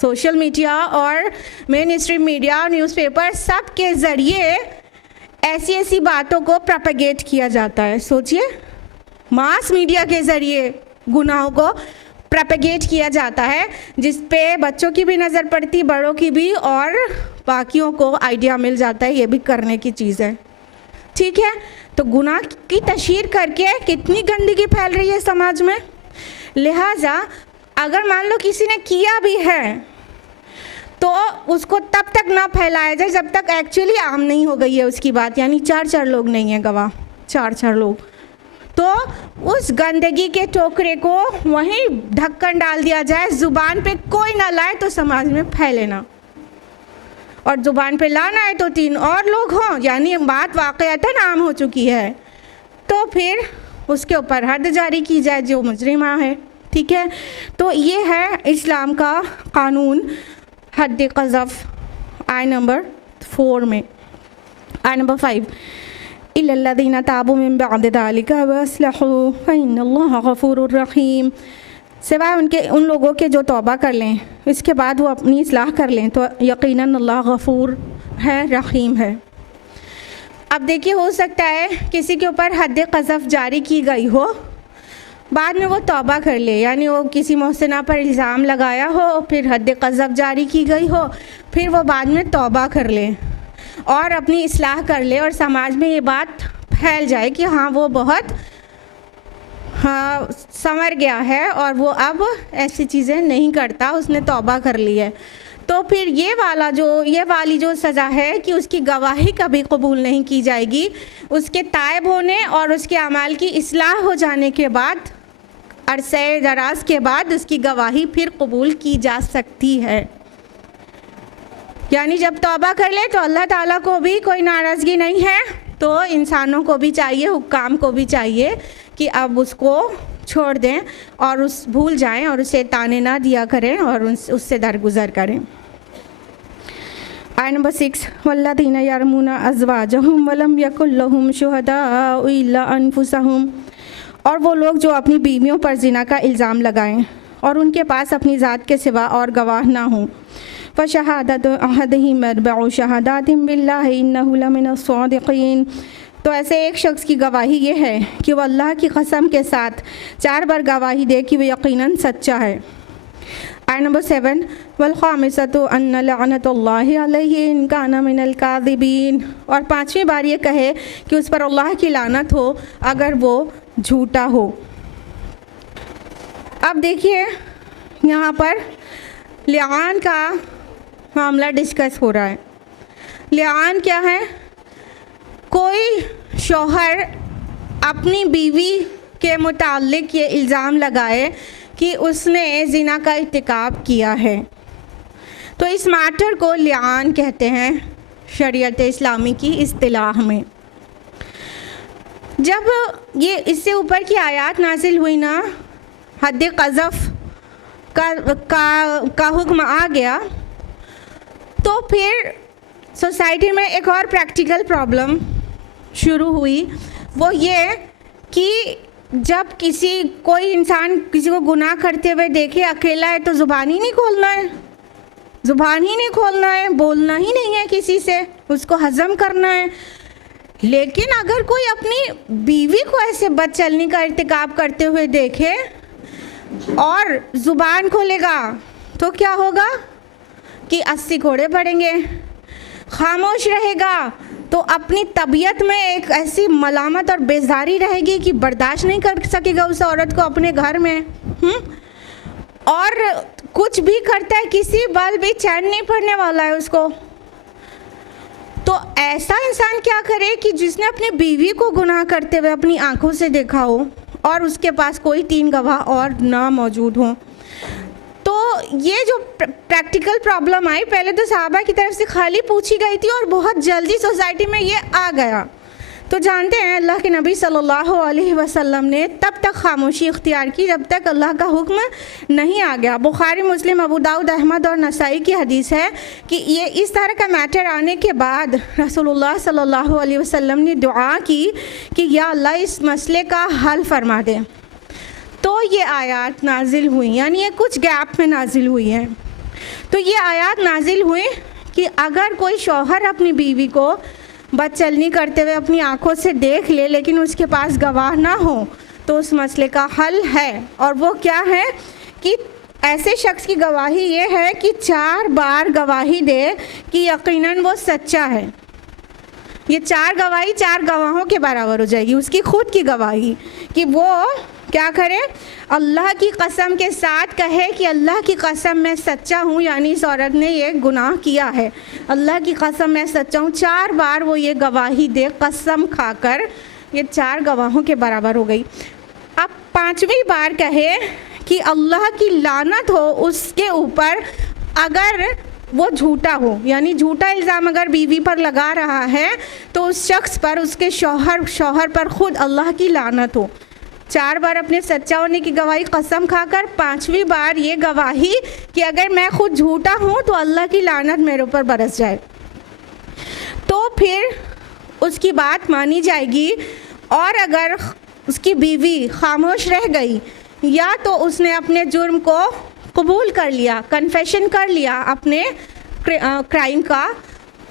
सोशल मीडिया और मेन स्ट्रीम मीडिया, न्यूज़पेपर, सब के ज़रिए ऐसी बातों को प्रोपेगेट किया जाता है। सोचिए, मास मीडिया के ज़रिए गुनाहों को प्रोपेगेट किया जाता है, जिस पे बच्चों की भी नज़र पड़ती, बड़ों की भी, और बाकियों को आइडिया मिल जाता है ये भी करने की चीज़ है। ठीक है, तो गुनाह की तशहीर करके कितनी गंदगी फैल रही है समाज में। लिहाजा अगर मान लो किसी ने किया भी है तो उसको तब तक ना फैलाया जाए जब तक एक्चुअली आम नहीं हो गई है उसकी बात, यानी 4 लोग नहीं हैं गवाह, 4 लोग, तो उस गंदगी के टोकरे को वहीं ढक्कन डाल दिया जाए, ज़ुबान पे कोई ना लाए तो समाज में फैले ना, और ज़ुबान पे लाना है तो 3 और लोग हों, यानी बात वाक़ईतन आम हो चुकी है, तो फिर उसके ऊपर हद जारी की जाए जो मुजरिमा है। ठीक है, तो ये है इस्लाम का कानून हद क़ज़फ़ आय नंबर 4 में। आय नंबर 5, इल्लल्लज़ीना ताबू मिन बअद ज़ालिका व अस्लहू फ़इन्नल्लाहा गफ़ूरुर रहीम, सिवाय उन लोगों के जो तौबा कर लें, इसके बाद वो अपनी इस्लाह कर लें, तो यकीनन अल्लाह गफ़ूर है, रहीम है। अब देखिए, हो सकता है किसी के ऊपर हद क़ज़फ़ जारी की गई हो, बाद में वो तौबा कर ले, यानी वो किसी मोहसिना पर इल्ज़ाम लगाया हो, फिर हद क़ज़फ़ जारी की गई हो, फिर वो बाद में तौबा कर ले और अपनी इस्लाह कर ले, और समाज में ये बात फैल जाए कि हाँ वो बहुत संवर गया है और वो अब ऐसी चीज़ें नहीं करता, उसने तौबा कर ली है, तो फिर ये वाली जो सज़ा है कि उसकी गवाही कभी कबूल नहीं की जाएगी, उसके तायब होने और उसके अमाल की इस्लाह हो जाने के बाद, अरसे दराज के बाद उसकी गवाही फिर कबूल की जा सकती है। यानी जब तौबा कर ले तो अल्लाह ताला को भी कोई नाराज़गी नहीं है, तो इंसानों को भी चाहिए, हुक्काम को भी चाहिए कि अब उसको छोड़ दें और उस भूल जाएं और उसे ताने ना दिया करें और उससे दरगुजर करें। आय नंबर 6, वल्लज़ीना यरमूना अज़वाजहुम वलम यकुल लहुम शुहदाउ इल्ला अनफुसहुम, और वो लोग जो अपनी बीवियों पर ज़िना का इल्ज़ाम लगाएं और उनके पास अपनी ज़ात के सिवा और गवाह ना हों, फ़शहादतु अहदिहिम अर्बअु शहादातिन बिल्लाहि इन्नहु लमिनस सादिक़ीन, तो ऐसे एक शख्स की गवाही ये है कि वह अल्लाह की कसम के साथ 4 बार गवाही दे कि वह यकीनन सच्चा है। आय नंबर 7, वल ख़ामिसतु अन्न लअनतुल्लाहि अलैहि इन काना मिनल काज़िबीन, और 5वीं बार ये कहे कि उस पर अल्लाह की लानत हो अगर वो झूठा हो। अब देखिए, यहाँ पर लिआन का मामला डिस्कस हो रहा है। लिआन क्या है? कोई शौहर अपनी बीवी के मुताल्लिक ये इल्ज़ाम लगाए कि उसने ज़िना का इर्तिकाब किया है, तो इस मैटर को लिआन कहते हैं शरीयत इस्लामी की इस्तिलाह में। जब ये इससे ऊपर की आयत नाजिल हुई ना, हद क़ज़फ़ का हुक्म आ गया, तो फिर सोसाइटी में एक और प्रैक्टिकल प्रॉब्लम शुरू हुई, वो ये कि जब कोई इंसान किसी को गुनाह करते हुए देखे, अकेला है, तो ज़ुबान ही नहीं खोलना है, बोलना ही नहीं है किसी से, उसको हज़म करना है। लेकिन अगर कोई अपनी बीवी को ऐसे बदचलनी का इर्तिकाब करते हुए देखे और ज़ुबान खोलेगा तो क्या होगा कि 80 कोड़े पड़ेंगे। खामोश रहेगा तो अपनी तबीयत में एक ऐसी मलामत और बेजारी रहेगी कि बर्दाश्त नहीं कर सकेगा उस औरत को अपने घर में। और कुछ भी करता है, किसी बल भी चैन नहीं पड़ने वाला है उसको। तो ऐसा इंसान क्या करे कि जिसने अपनी बीवी को गुनाह करते हुए अपनी आंखों से देखा हो और उसके पास कोई 3 गवाह और ना मौजूद हों। तो ये जो प्रैक्टिकल प्रॉब्लम आई, पहले तो सहाबा की तरफ से खाली पूछी गई थी और बहुत जल्दी सोसाइटी में ये आ गया। तो जानते हैं अल्लाह के नबी सल्लल्लाहु अलैहि वसल्लम ने तब तक खामोशी इख्तियार की जब तक अल्लाह का हुक्म नहीं आ गया। बुखारी, मुस्लिम, अबू दाऊद, अहमद और नसाई की हदीस है कि ये इस तरह का मैटर आने के बाद रसूलुल्लाह सल्लल्लाहु अलैहि वसल्लम ने दुआ की कि या अल्लाह इस मसले का हल फरमा दे। तो ये आयत नाजिल हुई, यानी ये कुछ गैप में नाजिल हुई है। तो ये आयत नाजिल हुई कि अगर कोई शौहर अपनी बीवी को बदचलनी करते हुए अपनी आंखों से देख ले लेकिन उसके पास गवाह ना हो, तो उस मसले का हल है। और वो क्या है कि ऐसे शख्स की गवाही ये है कि 4 बार गवाही दे कि यकीनन वो सच्चा है। ये 4 गवाही 4 गवाहों के बराबर हो जाएगी, उसकी खुद की गवाही कि वो क्या करे, अल्लाह की कसम के साथ कहे कि अल्लाह की कसम मैं सच्चा हूँ, यानी इस औरत ने ये गुनाह किया है, अल्लाह की कसम मैं सच्चा हूँ। 4 बार वो ये गवाही दे कसम खाकर, ये 4 गवाहों के बराबर हो गई। अब 5वीं बार कहे कि अल्लाह की लानत हो उसके ऊपर अगर वो झूठा हो, यानी झूठा इल्ज़ाम अगर बीवी पर लगा रहा है तो उस शख्स पर, उसके शौहर पर खुद अल्लाह की लानत हो। 4 बार अपने सच्चा होने की गवाही कसम खाकर, 5वीं बार ये गवाही कि अगर मैं खुद झूठा हूँ तो अल्लाह की लानत मेरे ऊपर बरस जाए, तो फिर उसकी बात मानी जाएगी। और अगर उसकी बीवी खामोश रह गई या तो उसने अपने जुर्म को कबूल कर लिया, कन्फेशन कर लिया अपने क्राइम का,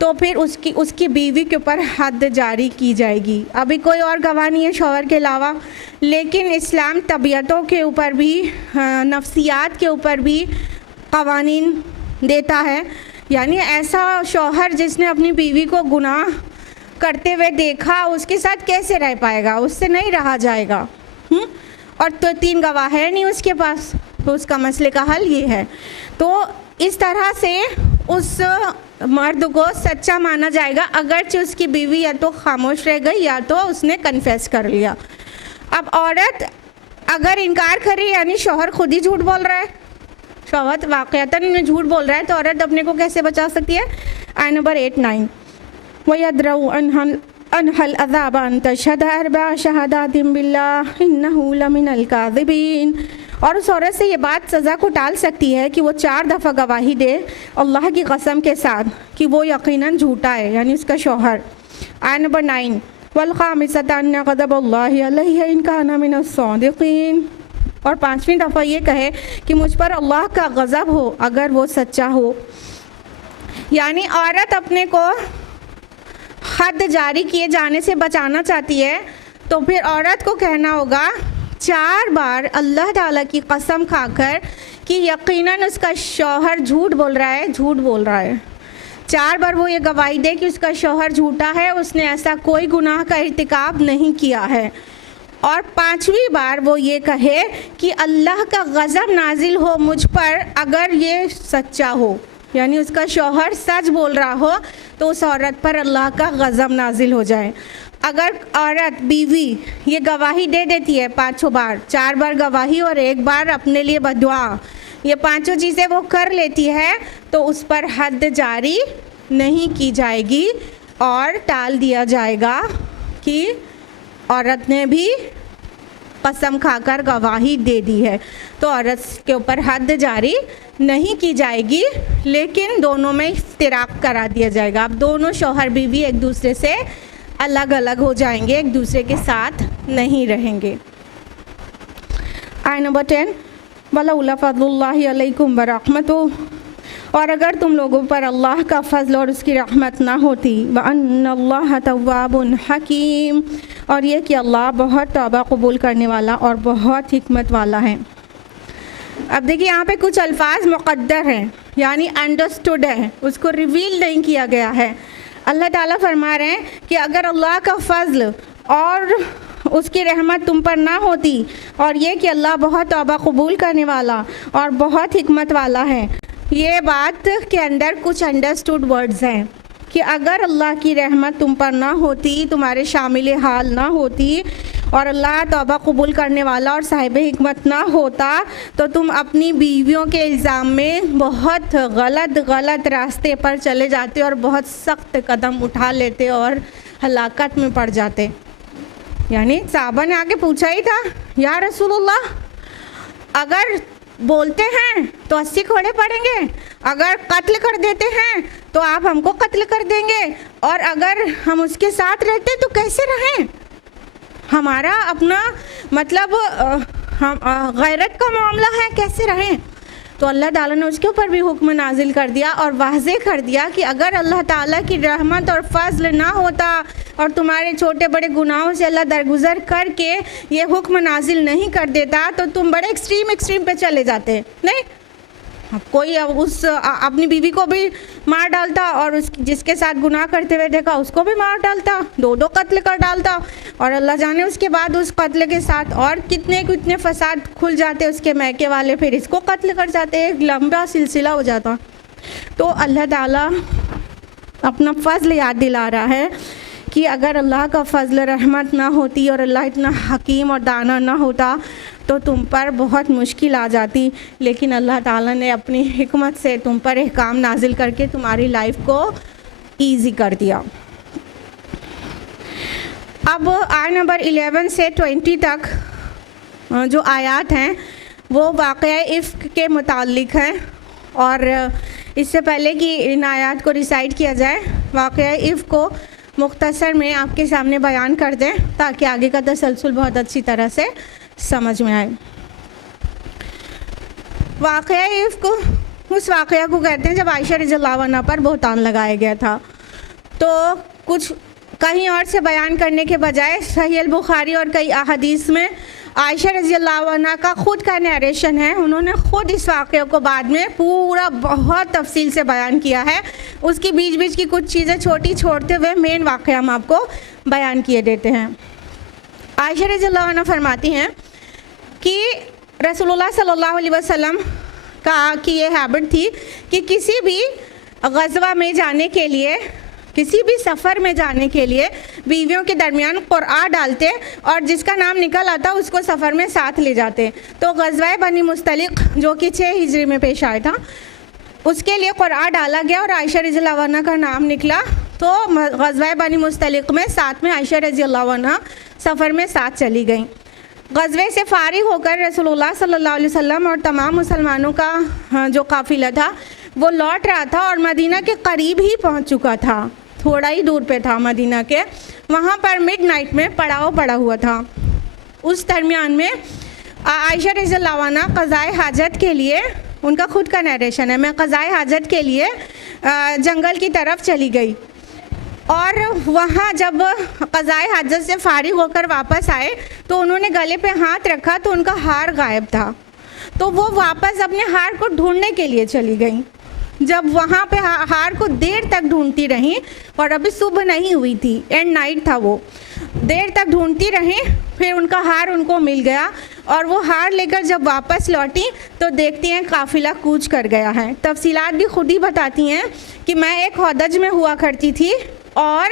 तो फिर उसकी बीवी के ऊपर हद जारी की जाएगी। अभी कोई और गवाह नहीं है शौहर के अलावा, लेकिन इस्लाम तबीयतों के ऊपर भी, नफ्सियात के ऊपर भी क़वानीन देता है। यानी ऐसा शौहर जिसने अपनी बीवी को गुनाह करते हुए देखा, उसके साथ कैसे रह पाएगा, उससे नहीं रहा जाएगा। और तो 3 गवाह है नहीं उसके पास, तो उसका मसले का हल ये है। तो इस तरह से उस मर्द को सच्चा माना जाएगा, अगरचे उसकी बीवी या तो खामोश रह गई या तो उसने कन्फेस कर लिया। अब औरत अगर इनकार करे, यानी शौहर खुद ही झूठ बोल रहा है, शौहर वाक़यतन झूठ बोल रहा है, तो औरत अपने को कैसे बचा सकती है। आय नंबर 8-9 वयद्रउ अनहल अज़ाब अन तशहद अर्बअ शहादातिन बिल्लाह इन्नहु लमिनल काज़िबीन। और उस औरत से ये बात सज़ा को टाल सकती है कि वो 4 दफ़ा गवाही दे अल्लाह की कसम के साथ कि वो यकीनन झूठा है, यानी उसका शौहर। आय नंबर 9 वल ख़ामिसत अन्न ग़ज़बुल्लाहि अलैहि इन काना मिनस सादिक़ीन। और 5वीं दफ़ा ये कहे कि मुझ पर अल्लाह का गज़ब हो अगर वो सच्चा हो। यानी औरत अपने को हद जारी किए जाने से बचाना चाहती है, तो फिर औरत को कहना होगा 4 बार अल्लाह ताला की कसम खाकर कि यकीनन उसका शौहर झूठ बोल रहा है, झूठ बोल रहा है। 4 बार वो ये गवाही दे कि उसका शौहर झूठा है, उसने ऐसा कोई गुनाह का इर्तिकाब नहीं किया है। और 5वीं बार वो ये कहे कि अल्लाह का गज़ब नाजिल हो मुझ पर अगर ये सच्चा हो, यानी उसका शौहर सच बोल रहा हो तो उस औरत पर अल्लाह का गज़ब नाजिल हो जाए। अगर औरत बीवी ये गवाही दे देती है 5 बार, 4 बार गवाही और 1 बार अपने लिए बदुआ, ये 5 चीज़ें वो कर लेती है, तो उस पर हद जारी नहीं की जाएगी और टाल दिया जाएगा कि औरत ने भी कसम खाकर गवाही दे दी है, तो औरत के ऊपर हद जारी नहीं की जाएगी, लेकिन दोनों में इफ्तिराक करा दिया जाएगा। अब दोनों शौहर बीवी एक दूसरे से अलग अलग हो जाएंगे, एक दूसरे के साथ नहीं रहेंगे। आय नंबर 10 वलौला फज़लुल्लाहि अलैकुम व रहमतुहु। और अगर तुम लोगों पर अल्लाह का फ़ज़ल और उसकी रहमत ना होती, व अन्नल्लाह तव्वाबुन हकीम, और ये कि अल्लाह बहुत तौबा कबूल करने वाला और बहुत हिकमत वाला है। अब देखिए यहाँ पे कुछ अल्फाज मुक़द्दर हैं, यानी अंडरस्टूड है, उसको रिवील नहीं किया गया है। अल्लाह ताला फरमा रहे हैं कि अगर अल्लाह का फ़ज़ल और उसकी रहमत तुम पर ना होती, और ये कि अल्लाह बहुत तौबा कबूल करने वाला और बहुत हिकमत वाला है, ये बात के अंदर कुछ अंडरस्टूड वर्ड्स हैं कि अगर अल्लाह की रहमत तुम पर ना होती, तुम्हारे शामिल हाल ना होती, और अल्लाह तौबा कबूल करने वाला और साहिब हिकमत ना होता, तो तुम अपनी बीवियों के इल्ज़ाम में बहुत गलत रास्ते पर चले जाते और बहुत सख्त कदम उठा लेते और हलाकत में पड़ जाते। यानी साहबा ने आगे पूछा ही था, या रसूलुल्लाह, अगर बोलते हैं तो 80 घोड़े पड़ेंगे, अगर कत्ल कर देते हैं तो आप हमको कत्ल कर देंगे, और अगर हम उसके साथ रहते तो कैसे रहें, हमारा अपना मतलब हम गैरत का मामला है, कैसे रहें। तो अल्लाह ताला ने उसके ऊपर भी हुक्म नाजिल कर दिया और वाज़े कर दिया कि अगर अल्लाह ताला की रहमत और फ़ज़ल ना होता, और तुम्हारे छोटे बड़े गुनाहों से अल्लाह दरगुजर करके ये हुक्म नाजिल नहीं कर देता तो तुम बड़े एक्सट्रीम पे चले जाते। नहीं, कोई अपनी बीवी को भी मार डालता और उस जिसके साथ गुनाह करते हुए देखा उसको भी मार डालता, दो कत्ल कर डालता, और अल्लाह जाने उसके बाद उस कत्ल के साथ और कितने फसाद खुल जाते, उसके मैके वाले फिर इसको कत्ल कर जाते, एक लंबा सिलसिला हो जाता। तो अल्लाह ताला अपना फ़ज़ल याद दिला रहा है कि अगर अल्लाह का फ़ज़ल रहमत ना होती और अल्लाह इतना हकीम और दाना ना होता तो तुम पर बहुत मुश्किल आ जाती, लेकिन अल्लाह ताला ने अपनी हिकमत से तुम पर अहकाम नाजिल करके तुम्हारी लाइफ को ईज़ी कर दिया। अब आयत नंबर 11 से 20 तक जो आयत हैं वो वाक़या इफ़्क के मुताल्लिक़ हैं, और इससे पहले कि इन आयत को रिसाइट किया जाए, वाक़या इफ़्क को मुख्तसर में आपके सामने बयान कर दें ताकि आगे का तसलसल बहुत अच्छी तरह से समझ में आए। वाक़या इफ़्क उस वाक़या को कहते हैं जब आयशा रज़ियल्लाहु अन्हा पर बहतान लगाया गया था। तो कुछ कहीं और से बयान करने के बजाय सहीह अल बुखारी और कई अहादीस में आयशा रज़ियल्लाहु अन्हा का ख़ुद का नरेशन है, उन्होंने ख़ुद इस वाक़े को बाद में पूरा बहुत तफसील से बयान किया है। उसकी बीच की कुछ चीज़ें छोटी छोड़ते हुए मेन वाक़या हम आपको बयान किए देते हैं। आयशा रज़ियल्लाहु अन्हा फरमाती हैं कि रसूलुल्लाह सल्लल्लाहु अलैहि वसल्लम की ये हैबिट थी कि किसी भी ग़ज़वा में जाने के लिए, किसी भी सफ़र में जाने के लिए बीवियों के दरमियान क़ुरआ डालते और जिसका नाम निकल आता उसको सफ़र में साथ ले जाते। तो ग़ज़वा बनी मुस्तलिक़ जो कि 6 हिजरी में पेश आया था, उसके लिए क़ुरआ डाला गया और आयशा रज़ियल्लाहु अन्हा का नाम निकला। तो ग़ज़वा बनी मुस्तलिक़ में साथ में आयशा रज़ियल्लाहु अन्हा सफ़र में साथ चली गई। ग़ज़वे से फ़ारिग होकर रसूलुल्लाह सल्लल्लाहु अलैहि वसल्लम और तमाम मुसलमानों का जो काफ़िला था वो लौट रहा था और मदीना के करीब ही पहुंच चुका था, थोड़ा ही दूर पे था मदीना के। वहाँ पर मिडनाइट में पड़ाव पड़ा हुआ था। उस दरमियान में आयशा रज़ियल्लाहु अन्हा क़ज़ाए हाजत के लिए, उनका खुद का नरेशन है, मैं क़ज़ाए हाजत के लिए जंगल की तरफ चली गई और वहाँ जब क़ज़ाए हाजत से फ़ारिग होकर वापस आए तो उन्होंने गले पे हाथ रखा तो उनका हार गायब था। तो वो वापस अपने हार को ढूंढने के लिए चली गई। जब वहाँ पे हार को देर तक ढूंढती रहीं और अभी सुबह नहीं हुई थी, एंड नाइट था, वो देर तक ढूंढती रहीं, फिर उनका हार उनको मिल गया और वो हार लेकर जब वापस लौटी तो देखती हैं काफ़िला कूच कर गया है। तफसीलात भी खुद ही बताती हैं कि मैं एक हौदज में हुआ करती थी और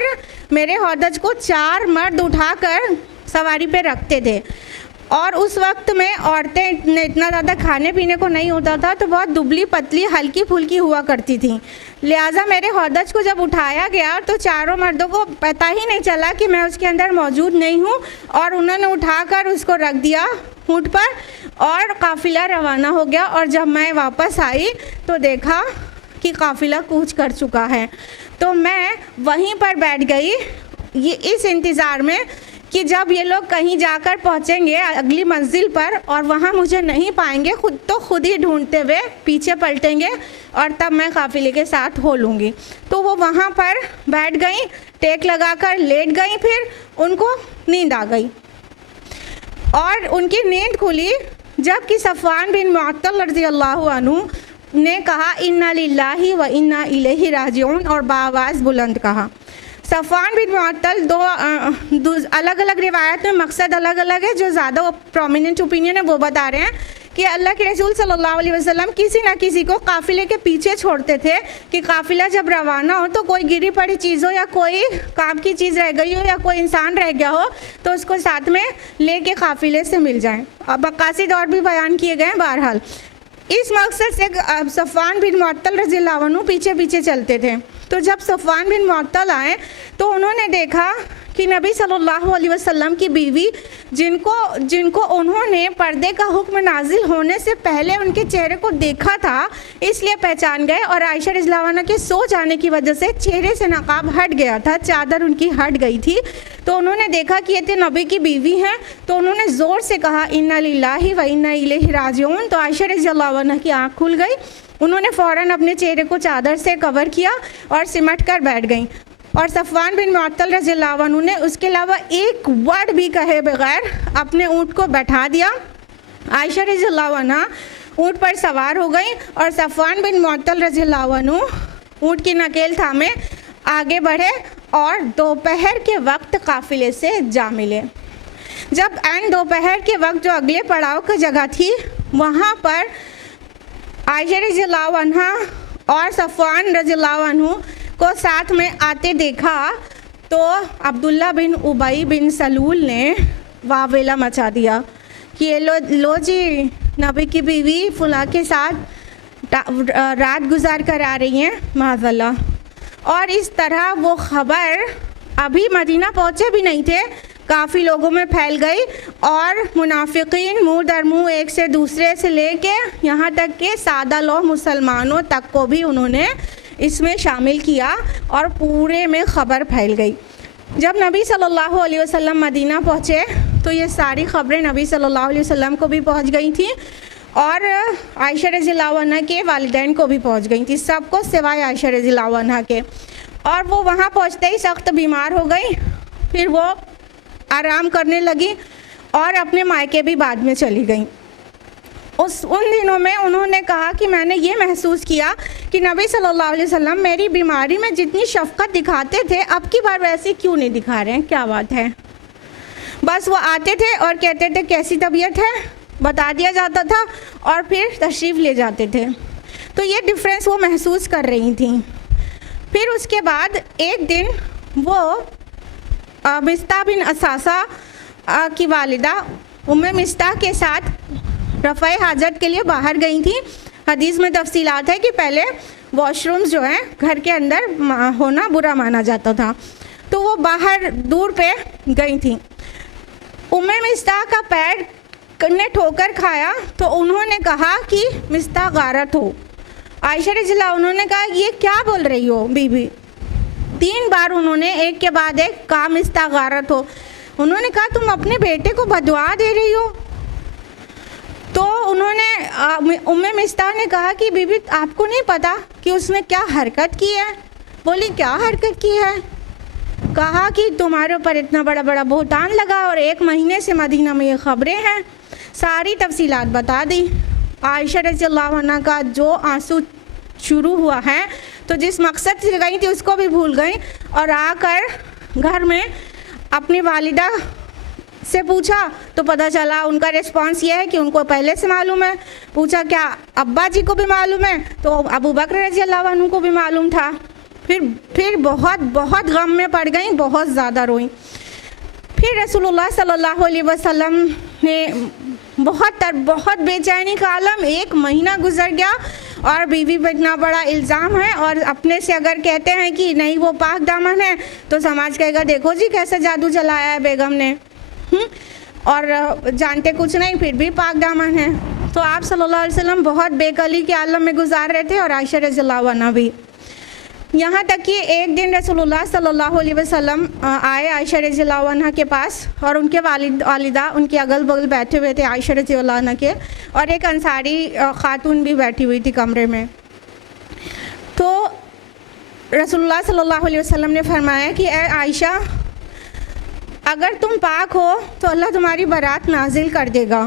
मेरे हौदज को 4 मर्द उठाकर सवारी पे रखते थे और उस वक्त में औरतें इतना ज़्यादा खाने पीने को नहीं होता था तो बहुत दुबली पतली हल्की फुल्की हुआ करती थी। लिहाजा मेरे हौदज को जब उठाया गया तो चारों मर्दों को पता ही नहीं चला कि मैं उसके अंदर मौजूद नहीं हूँ और उन्होंने उठाकर उसको रख दिया ऊँट पर और काफ़िला रवाना हो गया। और जब मैं वापस आई तो देखा कि काफ़िला कूच कर चुका है। तो मैं वहीं पर बैठ गई ये इस इंतज़ार में कि जब ये लोग कहीं जाकर पहुंचेंगे अगली मंजिल पर और वहाँ मुझे नहीं पाएंगे, खुद ही ढूंढते हुए पीछे पलटेंगे और तब मैं काफ़िले के साथ हो लूँगी। तो वो वहाँ पर बैठ गई, टेक लगाकर लेट गई, फिर उनको नींद आ गई और उनकी नींद खुली जबकि सफ़वान बिन मुअत्तल रज़ियल्लाहु अन्हु ने कहा इन्ना लिल्लाहि व इन्ना इलैहि राजिऊन और बाआवाज़ बुलंद कहा। सफ़वान बिन मुअत्तल दो अलग अलग रिवायत में मकसद अलग अलग है, जो ज़्यादा प्रोमिनेंट ओपिनियन है वो बता रहे हैं कि अल्लाह के रसूल सल्लल्लाहु अलैहि वसल्लम किसी न किसी को काफ़िले के पीछे छोड़ते थे कि काफ़िला जब रवाना हो तो कोई गिरी पड़ी चीज़ हो या कोई काम की चीज़ रह गई हो या कोई इंसान रह गया हो तो उसको साथ में लेके काफ़िले से मिल जाएं। अब मकासिद और भी बयान किए गए हैं। बहरहाल इस मकसद से सफ़वान बिन मुअत्तल रज़ियल्लाहु अन्हु पीछे पीछे चलते थे। तो जब सफ़वान बिन मुअत्तल आए तो उन्होंने देखा कि नबी सल्लल्लाहु अलैहि वसल्लम की बीवी जिनको उन्होंने पर्दे का हुक्म नाजिल होने से पहले उनके चेहरे को देखा था इसलिए पहचान गए और आयशा रज़ियल्लाहु अन्हा के सो जाने की वजह से चेहरे से नकाब हट गया था, चादर उनकी हट गई थी। तो उन्होंने देखा कि ये तो नबी की बीवी हैं तो उन्होंने ज़ोर से कहा इन्ना लिल्लाहि व इन्ना इलैहि राजिऊन। तो आयशा रज़ियल्लाहु अन्हा की आँख खुल गई, उन्होंने फ़ौरन अपने चेहरे को चादर से कवर किया और सिमट कर बैठ गईं। और सफ़वान बिन मुअत्तल रज़ियल्लाहु अन्हु ने उसके अलावा एक वर्ड भी कहे बगैर अपने ऊँट को बैठा दिया। आयशा रज़ियल्लाहु अन्हा ऊँट पर सवार हो गई और सफ़वान बिन मुअत्तल रज़ियल्लाहु अन्हु ऊँट की नकेल थामे आगे बढ़े और दोपहर के वक्त काफ़िले से जा मिले। जब एंड दोपहर के वक्त जो अगले पड़ाव की जगह थी वहाँ पर आयशा रज़ियल्लाहु अन्हा और सफ़वान रज़ियल्लाहु अन्हु को साथ में आते देखा तो अब्दुल्ला बिन उबई बिन सलूल ने वावेला मचा दिया कि ये लो जी नबी की बीवी फुला के साथ रात गुजार कर आ रही हैं माज़अल्लाह। और इस तरह वो ख़बर अभी मदीना पहुँचे भी नहीं थे, काफ़ी लोगों में फैल गई और मुनाफिकीन मुँह दर मुँह एक से दूसरे से लेके यहाँ तक के सादा लोग मुसलमानों तक को भी उन्होंने इसमें शामिल किया और पूरे में ख़बर फैल गई। जब नबी सल्लल्लाहु अलैहि वसल्लम मदीना पहुँचे तो ये सारी ख़बरें नबी सल्लल्लाहु अलैहि वसल्लम को भी पहुँच गई थी और आयशा रज़ियल्लाहु अन्हा के वालिदैन को भी पहुँच गई थी, सबको सिवाय आयशा रज़ियल्लाहु अन्हा के। और वो वहाँ पहुँचते ही सख्त बीमार हो गई, फिर वो आराम करने लगी और अपने मायके भी बाद में चली गई। उन दिनों में उन्होंने कहा कि मैंने ये महसूस किया कि नबी सल्लल्लाहु अलैहि वसल्लम मेरी बीमारी में जितनी शफ़क़त दिखाते थे अब की बार वैसे क्यों नहीं दिखा रहे हैं, क्या बात है। बस वो आते थे और कहते थे कैसी तबीयत है, बता दिया जाता था और फिर तशरीफ़ ले जाते थे। तो ये डिफरेंस वो महसूस कर रही थी। फिर उसके बाद एक दिन वो मिस्ता बिन असासा की वालिदा उम्मे मिस्ता के साथ रफ़ाए हाजत के लिए बाहर गई थी। हदीस में तफसीलात है कि पहले वॉशरूम्स जो हैं घर के अंदर होना बुरा माना जाता था, तो वो बाहर दूर पे गई थी। उम्मे मिस्ता का पैर ने ठोकर खाया तो उन्होंने कहा कि मिस्ता गारत हो। आयशा रज़ियल्लाहु उन्होंने कहा ये क्या बोल रही हो बीबी। 3 बार उन्होंने एक के बाद एक कहा मिस्ता गारत हो। उन्होंने कहा तुम अपने बेटे को बदुआ दे रही हो। तो उन्होंने उम्मे मिस्ता ने कहा कि बीबी आपको नहीं पता कि उसने क्या हरकत की है। बोली क्या हरकत की है। कहा कि तुम्हारे ऊपर इतना बड़ा बड़ा बहतान लगा और 1 महीने से मदीना में ये ख़बरें हैं। सारी तफसीलात बता दी। आयशा रज़ियल्लाहु अन्हा का जो आंसू शुरू हुआ है तो जिस मकसद से गई थी उसको भी भूल गई और आकर घर में अपनी वालिदा से पूछा तो पता चला उनका रिस्पांस ये है कि उनको पहले से मालूम है। पूछा क्या अब्बा जी को भी मालूम है, तो अबू बकर रज़ियल्लाहु अन्हु को भी मालूम था। फिर बहुत गम में पड़ गई, बहुत ज़्यादा रोई। फिर रसूलुल्लाह सल्लल्लाहु अलैहि वसल्लम ने बहुत बेचैनी का आलम, 1 महीना गुजर गया और बीवी पर इतना बड़ा इल्ज़ाम है और अपने से अगर कहते हैं कि नहीं वो पाक दामन है तो समाज कहेगा देखो जी कैसा जादू चलाया है बेगम ने, और जानते कुछ नहीं फिर भी पाक दामन है। तो आप सल्लल्लाहु अलैहि वसल्लम बहुत बेकली के आलम में गुजार रहे थे और आयशा रज़ियल्लाहु अन्हा भी। यहाँ तक कि एक दिन रसूलुल्लाह सल्लल्लाहु अलैहि वसल्लम आए आयशा रज़ियल्लाहु अन्हा के पास और उनके वालिदा उनके अगल बगल बैठे हुए थे आयशा रज़ियल्लाहु अन्हा के, और एक अंसारी ख़ातून भी बैठी हुई थी कमरे में। तो रसूलुल्लाह सल्लल्लाहु अलैहि वसल्लम ने फरमाया कि ए आयशा अगर तुम पाक हो तो अल्लाह तुम्हारी बारात नाजिल कर देगा,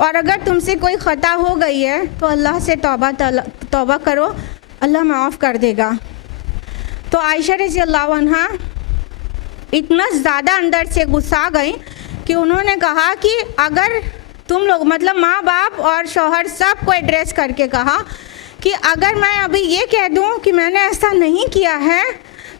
और अगर तुमसे कोई ख़ता हो गई है तो अल्लाह से तौबा करो, अल्लाह माफ़ कर देगा। तो आयशा रज़ियल्लाहु अन्हा इतना ज़्यादा अंदर से गुस्सा गई कि उन्होंने कहा कि अगर तुम लोग मतलब माँ बाप और शौहर सब को एड्रेस करके कहा कि अगर मैं अभी ये कह दूँ कि मैंने ऐसा नहीं किया है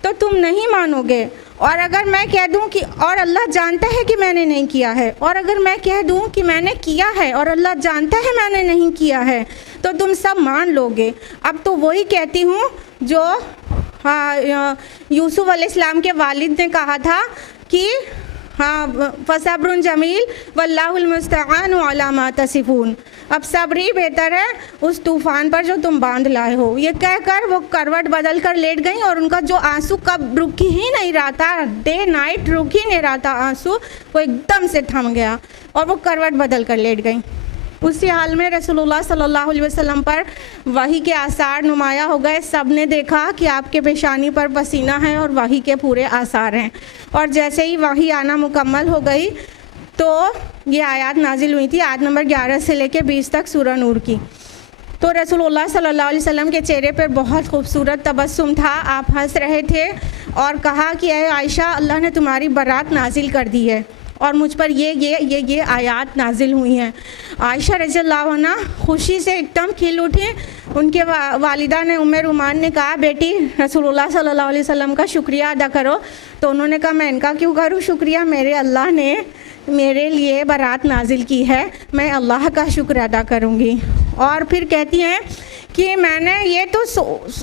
तो तुम नहीं मानोगे, और अगर मैं कह दूं कि और अल्लाह जानता है कि मैंने नहीं किया है, और अगर मैं कह दूं कि मैंने किया है और अल्लाह जानता है मैंने नहीं किया है तो तुम सब मान लोगे। अब तो वही कहती हूँ जो यूसुफ अलैहिस्सलाम के वालिद ने कहा था कि फसब्रुन जमील वल्लाहुल मुस्तआन अला मा तसिफून। अब सब्र ही बेहतर है उस तूफ़ान पर जो तुम बांध लाए हो। ये कहकर वो करवट बदल कर लेट गई और उनका जो आंसू कब रुक ही नहीं रहा था, डे नाइट रुक ही नहीं रहा था आंसू, वो एकदम से थम गया और वो करवट बदल कर लेट गई। उसी हाल में रसूलुल्लाह सल्लल्लाहु अलैहि वसल्लम पर वही के आसार नुमाया हो गए। सब ने देखा कि आपके पेशानी पर पसीना है और वही के पूरे आसार हैं। और जैसे ही वही आना मुकम्मल हो गई तो ये आयत नाजिल हुई थी, आयत नंबर 11 से लेकर 20 तक सूरह नूर की। तो रसूलुल्लाह सल्लल्लाहु अलैहि वसल्लम के चेहरे पर बहुत खूबसूरत तबस्सुम था, आप हंस रहे थे और कहा कि ऐ आयशा, अल्लाह ने तुम्हारी बारात नाजिल कर दी है और मुझ पर ये आयत नाजिल हुई हैं। आयशा रज़ियल्लाहु अन्हा खुशी से एकदम खिल उठी। उनके वालिदा ने उम्मे रुमान ने कहा, बेटी रसूलुल्लाह सल्लल्लाहु अलैहि वसल्लम का शुक्रिया अदा करो। तो उन्होंने कहा, मैं इनका क्यों करूँ शुक्रिया, मेरे अल्लाह ने मेरे लिए बारात नाजिल की है, मैं अल्लाह का शुक्र अदा करूँगी। और फिर कहती हैं कि मैंने ये तो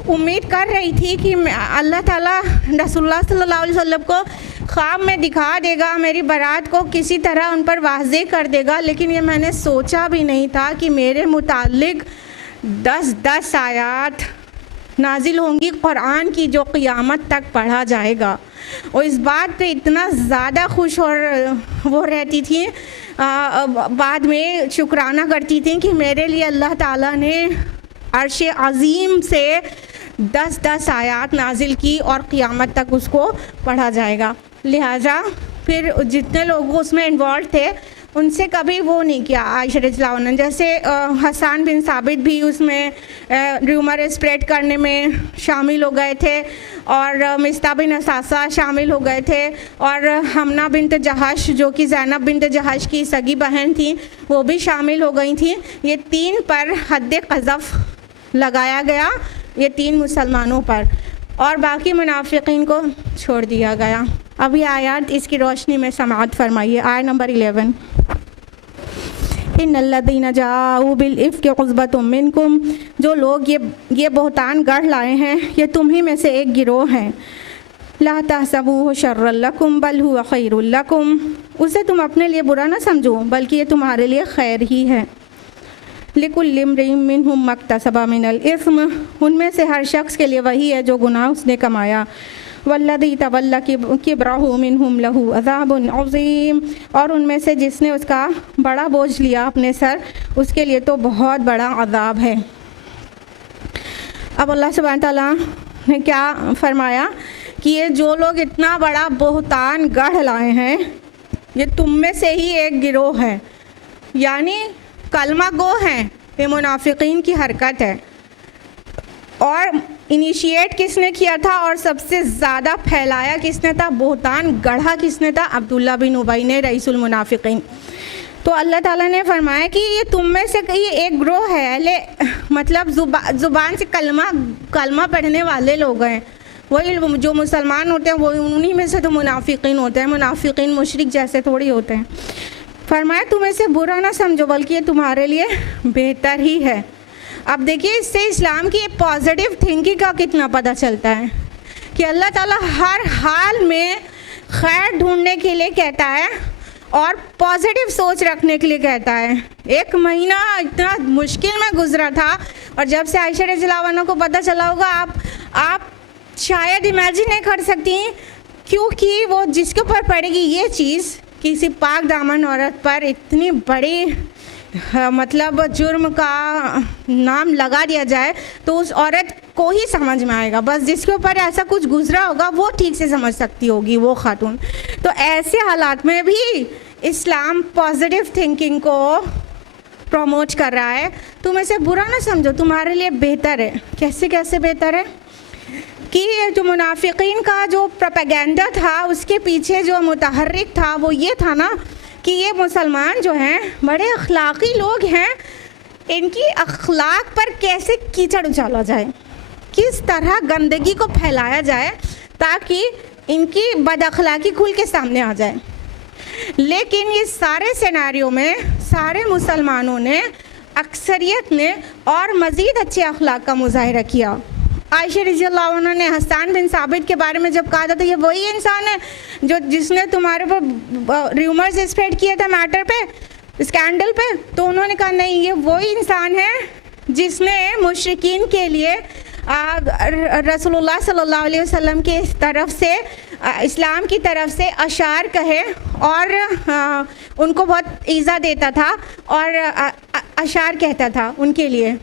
उम्मीद कर रही थी कि अल्लाह ताला रसूलुल्लाह सल्लल्लाहु अलैहि वसल्लम को ख्वाब में दिखा देगा, मेरी बारात को किसी तरह उन पर वाज़े कर देगा, लेकिन ये मैंने सोचा भी नहीं था कि मेरे मुतालिक 10 आयत नाजिल होंगी कुरान की जो क़यामत तक पढ़ा जाएगा। और इस बात पे इतना ज़्यादा खुश और वो रहती थी, बाद में शुक्राना करती थी कि मेरे लिए अल्लाह ताला ने अर्श अज़ीम से 10 आयत नाजिल की और क़यामत तक उसको पढ़ा जाएगा। लिहाजा फिर जितने लोग उसमें इन्वॉल्व थे उनसे कभी वो नहीं किया आयशा रज़ियल्लाहु अन्हा। जैसे हसन बिन साबित भी उसमें र्यूमर स्प्रेड करने में शामिल हो गए थे और मिस्ता बिन असासा शामिल हो गए थे और हमना बिनत जहाश जो कि ज़ैनब बिनत जहाश की सगी बहन थी वो भी शामिल हो गई थी। ये 3 पर हद क़ज़फ़ लगाया गया, ये 3 मुसलमानों पर, और बाकी मुनाफिकीन को छोड़ दिया गया। अब ये आयत इसकी रोशनी में समाअत फरमाइए। आयत नंबर 11, इन्नल्लज़ीना जाऊ बिल इफ़्क उस्बतुम मिनकुम, जो लोग ये बहतान गढ़ लाए हैं ये तुम्ही में से एक गिरोह हैं। ला तहसबूहु शर्रन लकुम बल हुवा खैरुल लकुम, उसे तुम अपने लिए बुरा ना समझो बल्कि ये तुम्हारे लिए खैर ही है। लिकुल्लि इम्रिइन मिनहुम मक्तसबा मिनल इस्म, उनमें से हर शख्स के लिए वही है जो गुनाह उसने कमाया। वल्लज़ी तवल्ला किब्रहु मिनहुम लहू अज़ाबुन अज़ीम, और उनमें से जिसने उसका बड़ा बोझ लिया अपने सर उसके लिए तो बहुत बड़ा अज़ाब है। अब अल्लाह सुब्हानहू तआला ने क्या फरमाया कि ये जो लोग इतना बड़ा बहतान गढ़ लाए हैं ये तुम में से ही एक गिरोह है, यानी कलमा गो हैं, ये मुनाफिकीन की हरकत है। और इनिशिएट किसने किया था और सबसे ज़्यादा फैलाया किसने था, बहतान गढ़ा किसने था, अब्दुल्ला बिन उबई ने, रईसुल मुनाफिकीन। तो अल्लाह ताला ने फरमाया कि ये तुम में से कई एक ग्रोह है, मतलब ज़ुबान से कलमा पढ़ने वाले लोग हैं, वही जो मुसलमान होते हैं वो उन्हीं में से तो मुनाफिकीन होते हैं। मुनाफिकीन मुशरिक जैसे थोड़ी होते हैं। फरमाया तुम इसे बुरा ना समझो बल्कि ये तुम्हारे लिए बेहतर ही है। अब देखिए इससे इस्लाम की पॉजिटिव थिंकिंग का कितना पता चलता है कि अल्लाह ताला हर हाल में खैर ढूंढने के लिए कहता है और पॉजिटिव सोच रखने के लिए कहता है। 1 महीना इतना मुश्किल में गुजरा था और जब से आयशा रज़ियल्लाहु अन्हा को पता चला होगा आप शायद इमेजिन नहीं कर सकती, क्योंकि वो जिसके ऊपर पड़ेगी ये चीज़, किसी पाक दामन औरत पर इतनी बड़ी मतलब जुर्म का नाम लगा दिया जाए तो उस औरत को ही समझ में आएगा, बस जिसके ऊपर ऐसा कुछ गुजरा होगा वो ठीक से समझ सकती होगी वो खातून। तो ऐसे हालात में भी इस्लाम पॉजिटिव थिंकिंग को प्रमोट कर रहा है। तुम इसे बुरा ना समझो, तुम्हारे लिए बेहतर है। कैसे कैसे बेहतर है कि जो मुनाफिकीन का जो प्रोपेगेंडा था उसके पीछे जो मुतहर्रिक था वो ये था ना कि ये मुसलमान जो हैं बड़े अखलाकी लोग हैं, इनकी अखलाक पर कैसे कीचड़ उछाला जाए, किस तरह गंदगी को फैलाया जाए ताकि इनकी बदअखलाकी खुल के सामने आ जाए। लेकिन ये सारे सिनेरियो में सारे मुसलमानों ने, अक्सरियत ने और मज़ीद अच्छे अखलाक का मुजाहिरा किया। आयशा रज़ियल्लाहु अन्हा ने हसन बिन साबित के बारे में जब कहा था तो ये वही इंसान है जिसने तुम्हारे पर र्यूमर्स स्प्रेड किया था मैटर पे, स्कैंडल पे, तो उन्होंने कहा नहीं ये वही इंसान है जिसने मुशरिकीन के लिए रसूलुल्लाह सल्लल्लाहु अलैहि वसल्लम की तरफ से इस्लाम की तरफ से अशार कहे और उनको बहुत ईज़ा देता था और अशार कहता था उनके लिए।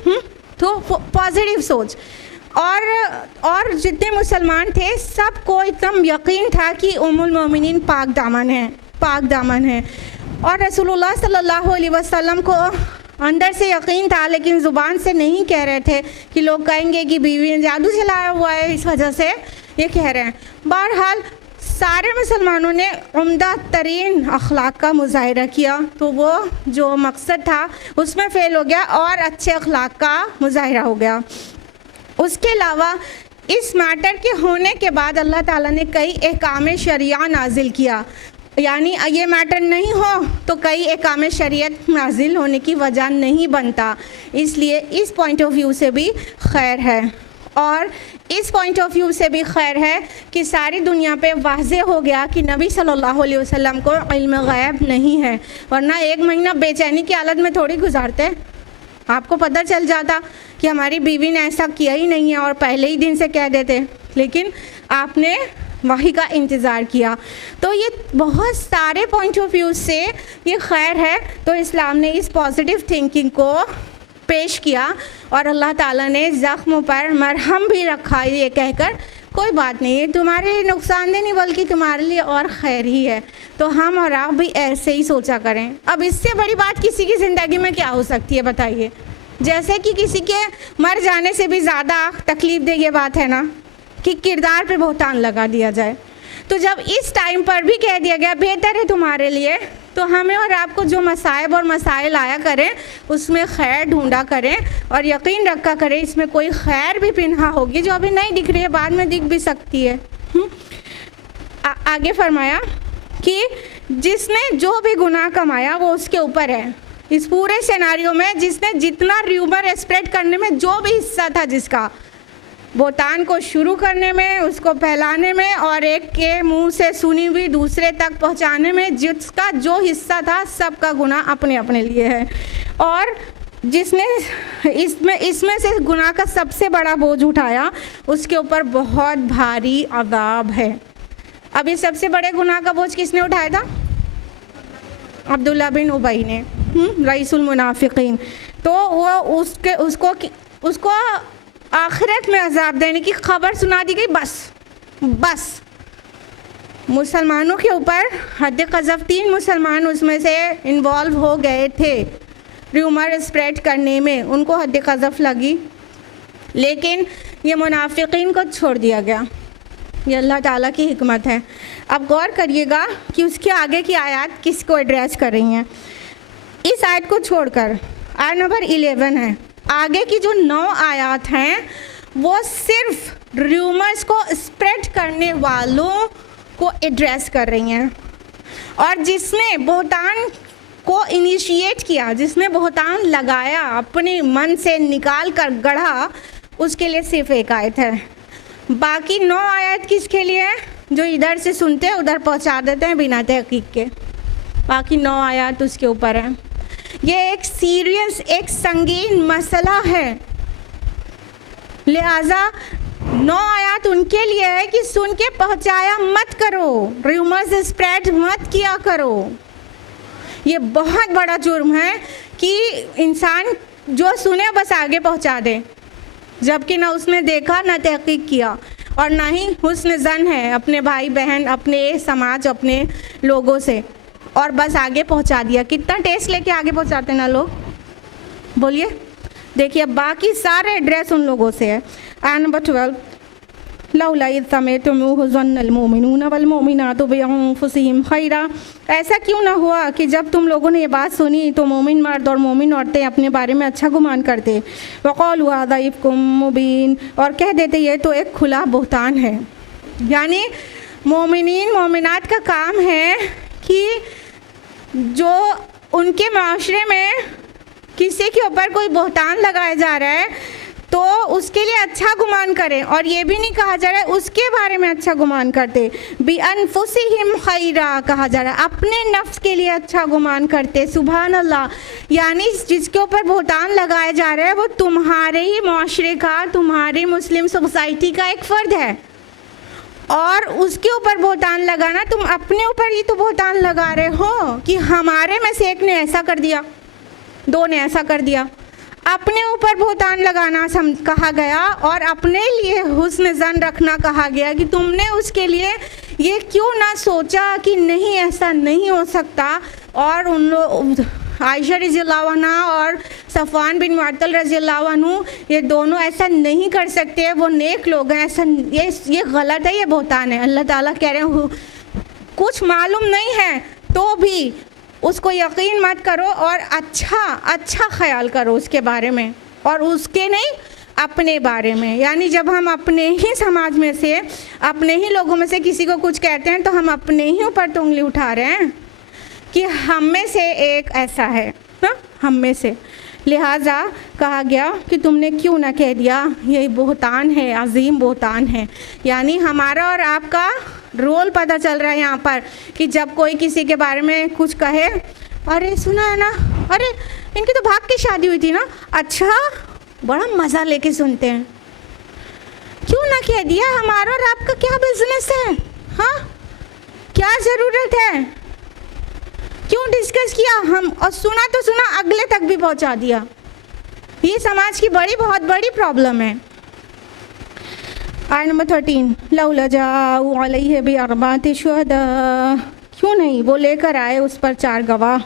तो पॉजिटिव सोच। और जितने मुसलमान थे सबको एकदम यकीन था कि उम्मुल मोमिनीन पाक दामन है। और रसूलुल्लाह सल्लल्लाहु अलैहि वसल्लम को अंदर से यकीन था, लेकिन ज़ुबान से नहीं कह रहे थे कि लोग कहेंगे कि बीवी ने जादू चलाया हुआ है, इस वजह से ये कह रहे हैं। बहरहाल सारे मुसलमानों ने उम्दा तरीन अखलाक का मुजाहिरा किया, तो वो जो मकसद था उसमें फ़ेल हो गया और अच्छे अखलाक का मुजाहिरा हो गया। उसके अलावा इस मैटर के होने के बाद अल्लाह ताला ने कई अहकाम शरिया नाजिल किया, यानी ये मैटर नहीं हो तो कई अहकाम शरीयत नाजिल होने की वजह नहीं बनता। इसलिए इस पॉइंट ऑफ व्यू से भी खैर है। और इस पॉइंट ऑफ व्यू से भी खैर है कि सारी दुनिया पे वाज़े हो गया कि नबी सल्लल्लाहु अलैहि वसल्लम को इल्म गैब नहीं है, वरना 1 महीना बेचैनी की हालत में थोड़ी गुजारते। आपको पता चल जाता कि हमारी बीवी ने ऐसा किया ही नहीं है और पहले ही दिन से कह देते, लेकिन आपने वही का इंतज़ार किया। तो ये बहुत सारे पॉइंट ऑफ व्यू से ये खैर है। तो इस्लाम ने इस पॉजिटिव थिंकिंग को पेश किया और अल्लाह ताला ने ज़ख्म पर मरहम भी रखा, ये कहकर कोई बात नहीं है, तुम्हारे लिए नुकसानदेह नहीं बल्कि तुम्हारे लिए और खैर ही है। तो हम और आप भी ऐसे ही सोचा करें। अब इससे बड़ी बात किसी की ज़िंदगी में क्या हो सकती है बताइए? जैसे कि किसी के मर जाने से भी ज़्यादा तकलीफ़ दे ये बात है ना कि किरदार पे बहुतान लगा दिया जाए। तो जब इस टाइम पर भी कह दिया गया बेहतर है तुम्हारे लिए, तो हमें और आपको जो मसाइब और मसाइल आया करें उसमें खैर ढूंढा करें और यकीन रखा करें इसमें कोई खैर भी पिन्हा होगी जो अभी नहीं दिख रही है, बाद में दिख भी सकती है। आगे फरमाया कि जिसने जो भी गुनाह कमाया वो उसके ऊपर है। इस पूरे सिनेरियो में जिसने जितना र्यूमर स्प्रेड करने में जो भी हिस्सा था, जिसका बोतान को शुरू करने में, उसको फैलाने में और एक के मुंह से सुनी हुई दूसरे तक पहुंचाने में जिसका जो हिस्सा था, सबका गुनाह अपने अपने लिए है। और जिसने इसमें से गुनाह का सबसे बड़ा बोझ उठाया उसके ऊपर बहुत भारी अज़ाब है। अब इस सबसे बड़े गुनाह का बोझ किसने उठाया था? अब्दुल्ला बिन उबई ने, रईसुल मुनाफिकीन। तो वो उसको आखिरत में अजाब देने की खबर सुना दी गई। बस मुसलमानों के ऊपर हद क़ज़फ़ 3 मुसलमान उसमें से इन्वॉल्व हो गए थे र्यूमर स्प्रेड करने में, उनको हद क़ज़फ़ लगी, लेकिन ये मुनाफिकीन को छोड़ दिया गया। ये अल्लाह ताला की हिकमत है। अब गौर करिएगा कि उसके आगे की आयत किसको एड्रेस कर रही हैं। इस आयत को छोड़कर आयत नंबर 11 है, आगे की जो 9 आयत हैं वो सिर्फ र्यूमर्स को स्प्रेड करने वालों को एड्रेस कर रही हैं। और जिसने बहुतान को इनिशिएट किया, जिसने बहुतान लगाया, अपने मन से निकाल कर गढ़ा, उसके लिए सिर्फ एक आयत है। बाकी 9 आयत किसके लिए है? जो इधर से सुनते हैं उधर पहुंचा देते हैं बिना तहकीक के। बाकी 9 आयत उसके ऊपर है। ये एक सीरियस, एक संगीन मसला है, लिहाजा 9 आयत उनके लिए है कि सुन के पहुंचाया मत करो, र्यूमर्स स्प्रेड मत किया करो। ये बहुत बड़ा जुर्म है कि इंसान जो सुने बस आगे पहुंचा दे, जबकि ना उसने देखा, ना तहकीक किया और ना ही हुस्न ज़न है अपने भाई बहन, अपने समाज, अपने लोगों से, और बस आगे पहुंचा दिया। कितना टेस्ट लेके आगे पहुंचाते ना लोग, बोलिए। देखिए बाकी सारे एड्रेस उन लोगों से है। आयत नंबर 12, लौला इज़ समिअतमूहु ज़न्नल मुमिनून वल मुमिनातु बिअन्फुसिहिम खैरा। ऐसा क्यों ना हुआ कि जब तुम लोगों ने ये बात सुनी तो मोमिन मर्द और मोमिन औरतें अपने बारे में अच्छा गुमान करते। वक़ालू हाज़ा इफ़्कुम मुबीन, और कह देते ये तो एक खुला बुहतान है। यानी मोमिनीन मोमिनात का काम है कि जो उनके माशरे में किसी के ऊपर कोई बुहतान लगाया जा रहा है तो उसके लिए अच्छा गुमान करें, और ये भी नहीं कहा जा रहा है उसके बारे में अच्छा गुमान करते, बि अनफुसिहिम खैरा कहा जा रहा है, अपने नफ्स के लिए अच्छा गुमान करते। सुभान अल्लाह, यानी जिसके ऊपर बहतान लगाया जा रहा है वो तुम्हारे ही माशरे का, तुम्हारी मुस्लिम सोसाइटी का एक फ़र्द है, और उसके ऊपर बहतान लगाना, तुम अपने ऊपर ही तो बहतान लगा रहे हो कि हमारे में से एक ने ऐसा कर दिया, दो ने ऐसा कर दिया। अपने ऊपर बहतान लगाना कहा गया, और अपने लिए हुस्न ज़न रखना कहा गया कि तुमने उसके लिए ये क्यों ना सोचा कि नहीं ऐसा नहीं हो सकता। और उन लोग आयशा रज़ियल्लाहु अन्हा और सफ़वान बिन मुअत्तल रज़ियल्लाहु अन्हु, ये दोनों ऐसा नहीं कर सकते, वो नेक लोग हैं, ऐसा ये गलत है, ये बहतान है। अल्लाह ताला कह रहे हैं कुछ मालूम नहीं है तो भी उसको यकीन मत करो, और अच्छा ख्याल करो उसके बारे में, और उसके नहीं अपने बारे में। यानी जब हम अपने ही समाज में से, अपने ही लोगों में से किसी को कुछ कहते हैं तो हम अपने ही ऊपर तो उंगली उठा रहे हैं कि हम में से एक ऐसा है, हाँ, हम में से। लिहाजा कहा गया कि तुमने क्यों ना कह दिया, ये बहतान है, अजीम बहतान है। यानी हमारा और आपका रोल पता चल रहा है यहाँ पर कि जब कोई किसी के बारे में कुछ कहे, अरे सुना है ना, अरे इनकी तो भाग की शादी हुई थी ना, अच्छा, बड़ा मज़ा लेके सुनते हैं। क्यों ना कह दिया, हमारा और आपका क्या बिजनेस है, हाँ, क्या ज़रूरत है, क्यों डिस्कस किया हम, और सुना तो सुना, अगले तक भी पहुंचा दिया। ये समाज की बहुत बड़ी प्रॉब्लम है। आयत नंबर 13, लौला जाऊ अलैहि बिअरबाति शुहदा, क्यों नहीं वो लेकर आए उस पर 4 गवाह।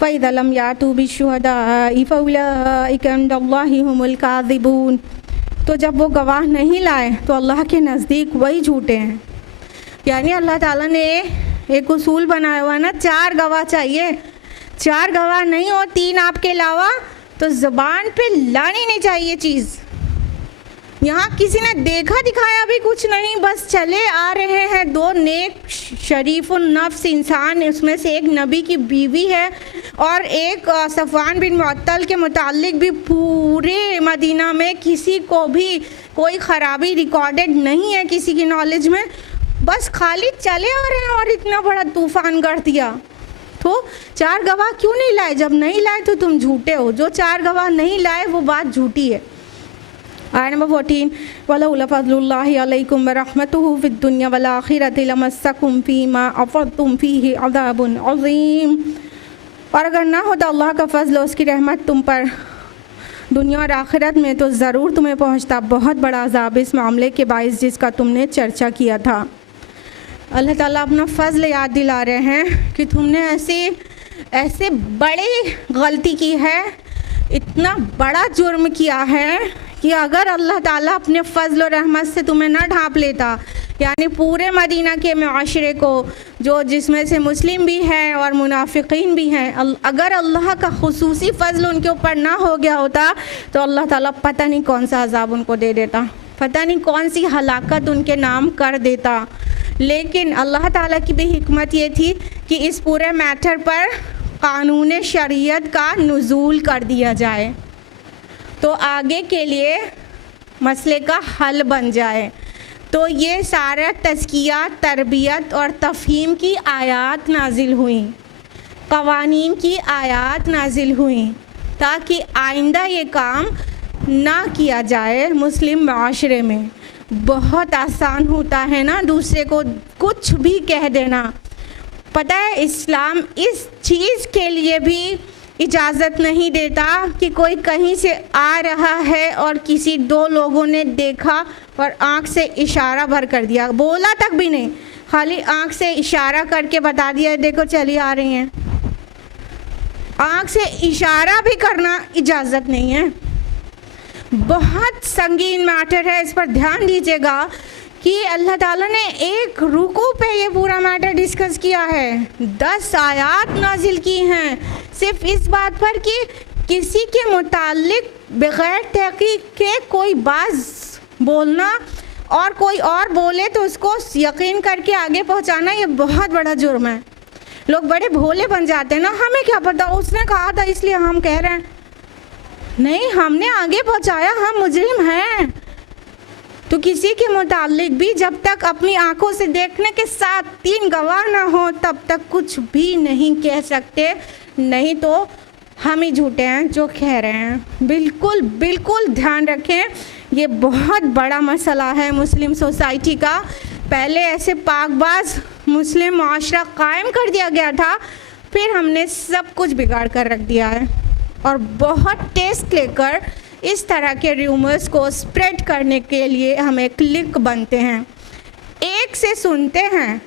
फ़इज़ा लम यातू बिशुहदाइ फ़उलाइका इंदल्लाहि हुमुल काज़िबून, तो जब वो गवाह नहीं लाए तो अल्लाह के नज़दीक वही झूठे हैं। यानी अल्लाह ताला ने एक उसूल बनाया हुआ ना, 4 गवाह चाहिए, 4 गवाह नहीं हो, 3 आपके अलावा, तो ज़बान पे लानी नहीं चाहिए चीज़। यहाँ किसी ने देखा दिखाया भी कुछ नहीं, बस चले आ रहे हैं 2 नेक शरीफुन नफ्स इंसान, उसमें से एक नबी की बीवी है और एक सफ़वान बिन मुअत्तल के मुताल्लिक भी पूरे मदीना में किसी को भी कोई ख़राबी रिकॉर्डेड नहीं है किसी की नॉलेज में, बस खाली चले आ रहे हैं और इतना बड़ा तूफ़ान कर दिया। तो 4 गवाह क्यों नहीं लाए? जब नहीं लाए तो तुम झूठे हो, जो 4 गवाह नहीं लाए वो बात झूठी है। आयत नंबर 14, वलौला फज़लुल्लाहि अलैकुम व रहमतुहु फिद दुनिया वल आखिरति लमस्सकुम फीमा अफ़दतुम फीहि अज़ाबुन अज़ीम, और अगर ना होता अल्लाह का फ़ज़ल और उसकी रहमत तुम पर दुनिया और आखिरत में, तो ज़रूर तुम्हें पहुँचता बहुत बड़ा अज़ाब इस मामले के बाइस जिसका तुमने चर्चा किया था। अल्लाह ताला अपना फ़ज़ल याद दिला रहे हैं कि तुमने ऐसे बड़ी गलती की है, इतना बड़ा जुर्म किया है कि अगर अल्लाह ताला अपने फ़ज़ल और रहमत से तुम्हें ना ढाँप लेता, यानी पूरे मदीना के माशरे को, जो जिसमें से मुस्लिम भी हैं और मुनाफिकीन भी हैं, अगर अल्लाह का खुसूसी फ़ज़ल उनके ऊपर ना हो गया होता तो अल्लाह ताला पता नहीं कौन सा अज़ाब उनको दे देता, पता नहीं कौन सी हलाकत उनके नाम कर देता। लेकिन अल्लाह ताला की भी हिकमत ये थी कि इस पूरे मैटर पर कानून शरीयत का नुज़ूल कर दिया जाए, तो आगे के लिए मसले का हल बन जाए। तो ये सारा तज़किया, तरबियत और तफ़हीम की आयात नाजिल हुई, क़वानीन की आयात नाजिल हुई, ताकि आइंदा ये काम ना किया जाए मुस्लिम माशरे में। बहुत आसान होता है ना दूसरे को कुछ भी कह देना। पता है इस्लाम इस चीज़ के लिए भी इजाज़त नहीं देता कि कोई कहीं से आ रहा है और किसी 2 लोगों ने देखा और आँख से इशारा भर कर दिया, बोला तक भी नहीं, खाली आँख से इशारा करके बता दिया देखो चली आ रही हैं। आँख से इशारा भी करना इजाज़त नहीं है। बहुत संगीन मैटर है, इस पर ध्यान दीजिएगा कि अल्लाह ताला ने एक रुकू पे ये पूरा मैटर डिस्कस किया है। 10 आयात नाजिल की हैं सिर्फ इस बात पर कि किसी के मुताल्लिक बग़ैर तहक़ीक़ के कोई बात बोलना और कोई और बोले तो उसको यकीन करके आगे पहुंचाना, ये बहुत बड़ा जुर्म है। लोग बड़े भोले बन जाते हैं ना, हमें क्या पता, उसने कहा था इसलिए हम कह रहे हैं। नहीं, हमने आगे पहुंचाया, हम मुजरिम हैं। तो किसी के मुतालिक भी जब तक अपनी आंखों से देखने के साथ 3 गवाह ना हो तब तक कुछ भी नहीं कह सकते, नहीं तो हम ही झूठे हैं जो कह रहे हैं। बिल्कुल बिल्कुल ध्यान रखें, ये बहुत बड़ा मसला है मुस्लिम सोसाइटी का। पहले ऐसे पाकबाज मुस्लिम माशरा कायम कर दिया गया था, फिर हमने सब कुछ बिगाड़ कर रख दिया है और बहुत टेस्ट लेकर इस तरह के र्यूमर्स को स्प्रेड करने के लिए हम एक लिंक बनते हैं, एक से सुनते हैं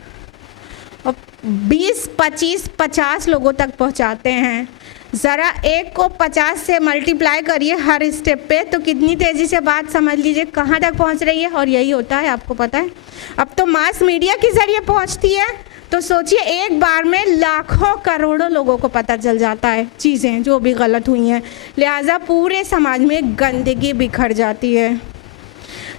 और 20, 25, 50 लोगों तक पहुंचाते हैं। ज़रा एक को 50 से मल्टीप्लाई करिए हर स्टेप पे, तो कितनी तेज़ी से बात समझ लीजिए कहाँ तक पहुंच रही है। और यही होता है, आपको पता है, अब तो मास मीडिया के ज़रिए पहुंचती है, तो सोचिए एक बार में लाखों करोड़ों लोगों को पता चल जाता है चीज़ें जो भी गलत हुई हैं, लिहाजा पूरे समाज में गंदगी बिखर जाती है।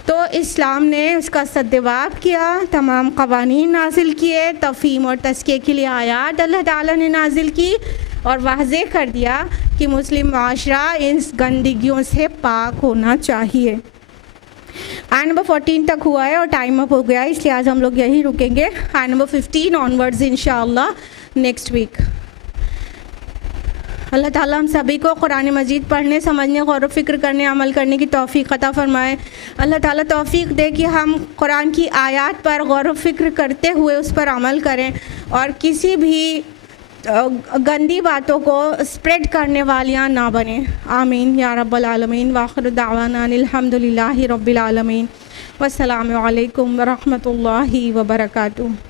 तो इस्लाम ने उसका सद्जवाब किया, तमाम क़वानीन नाजिल किए, तफ़हीम और तज़किये के लिए आयात अल्लाह ताला ने नाजिल की और वाज़े कर दिया कि मुस्लिम माशरा इन गंदगियों से पाक होना चाहिए। आय नंबर 14 तक हुआ है और टाइम अप हो गया है, इसलिए आज हम लोग यहीं रुकेंगे। आय नंबर 15 ऑनवर्ड्स इंशाअल्लाह नेक्स्ट वीक। अल्लाह ताला हम सभी को कुरान मजीद पढ़ने, समझने, गौर व फिक्र करने, अमल करने की तौफ़ीक़ अता फ़रमाए। अल्लाह ताला तौफ़ीक़ दे कि हम कुरान की आयत पर गौर व फिक्र करते हुए उस पर अमल करें और किसी भी गंदी बातों को स्प्रेड करने वालियाँ ना बने। आमीन या रब्बल आलमीन। वाखिर दावाना अल्हम्दुलिल्लाहि रब्बिल आलमीन। वस्सलामु अलैकुम व रहमतुल्लाहि व बरकातुहू।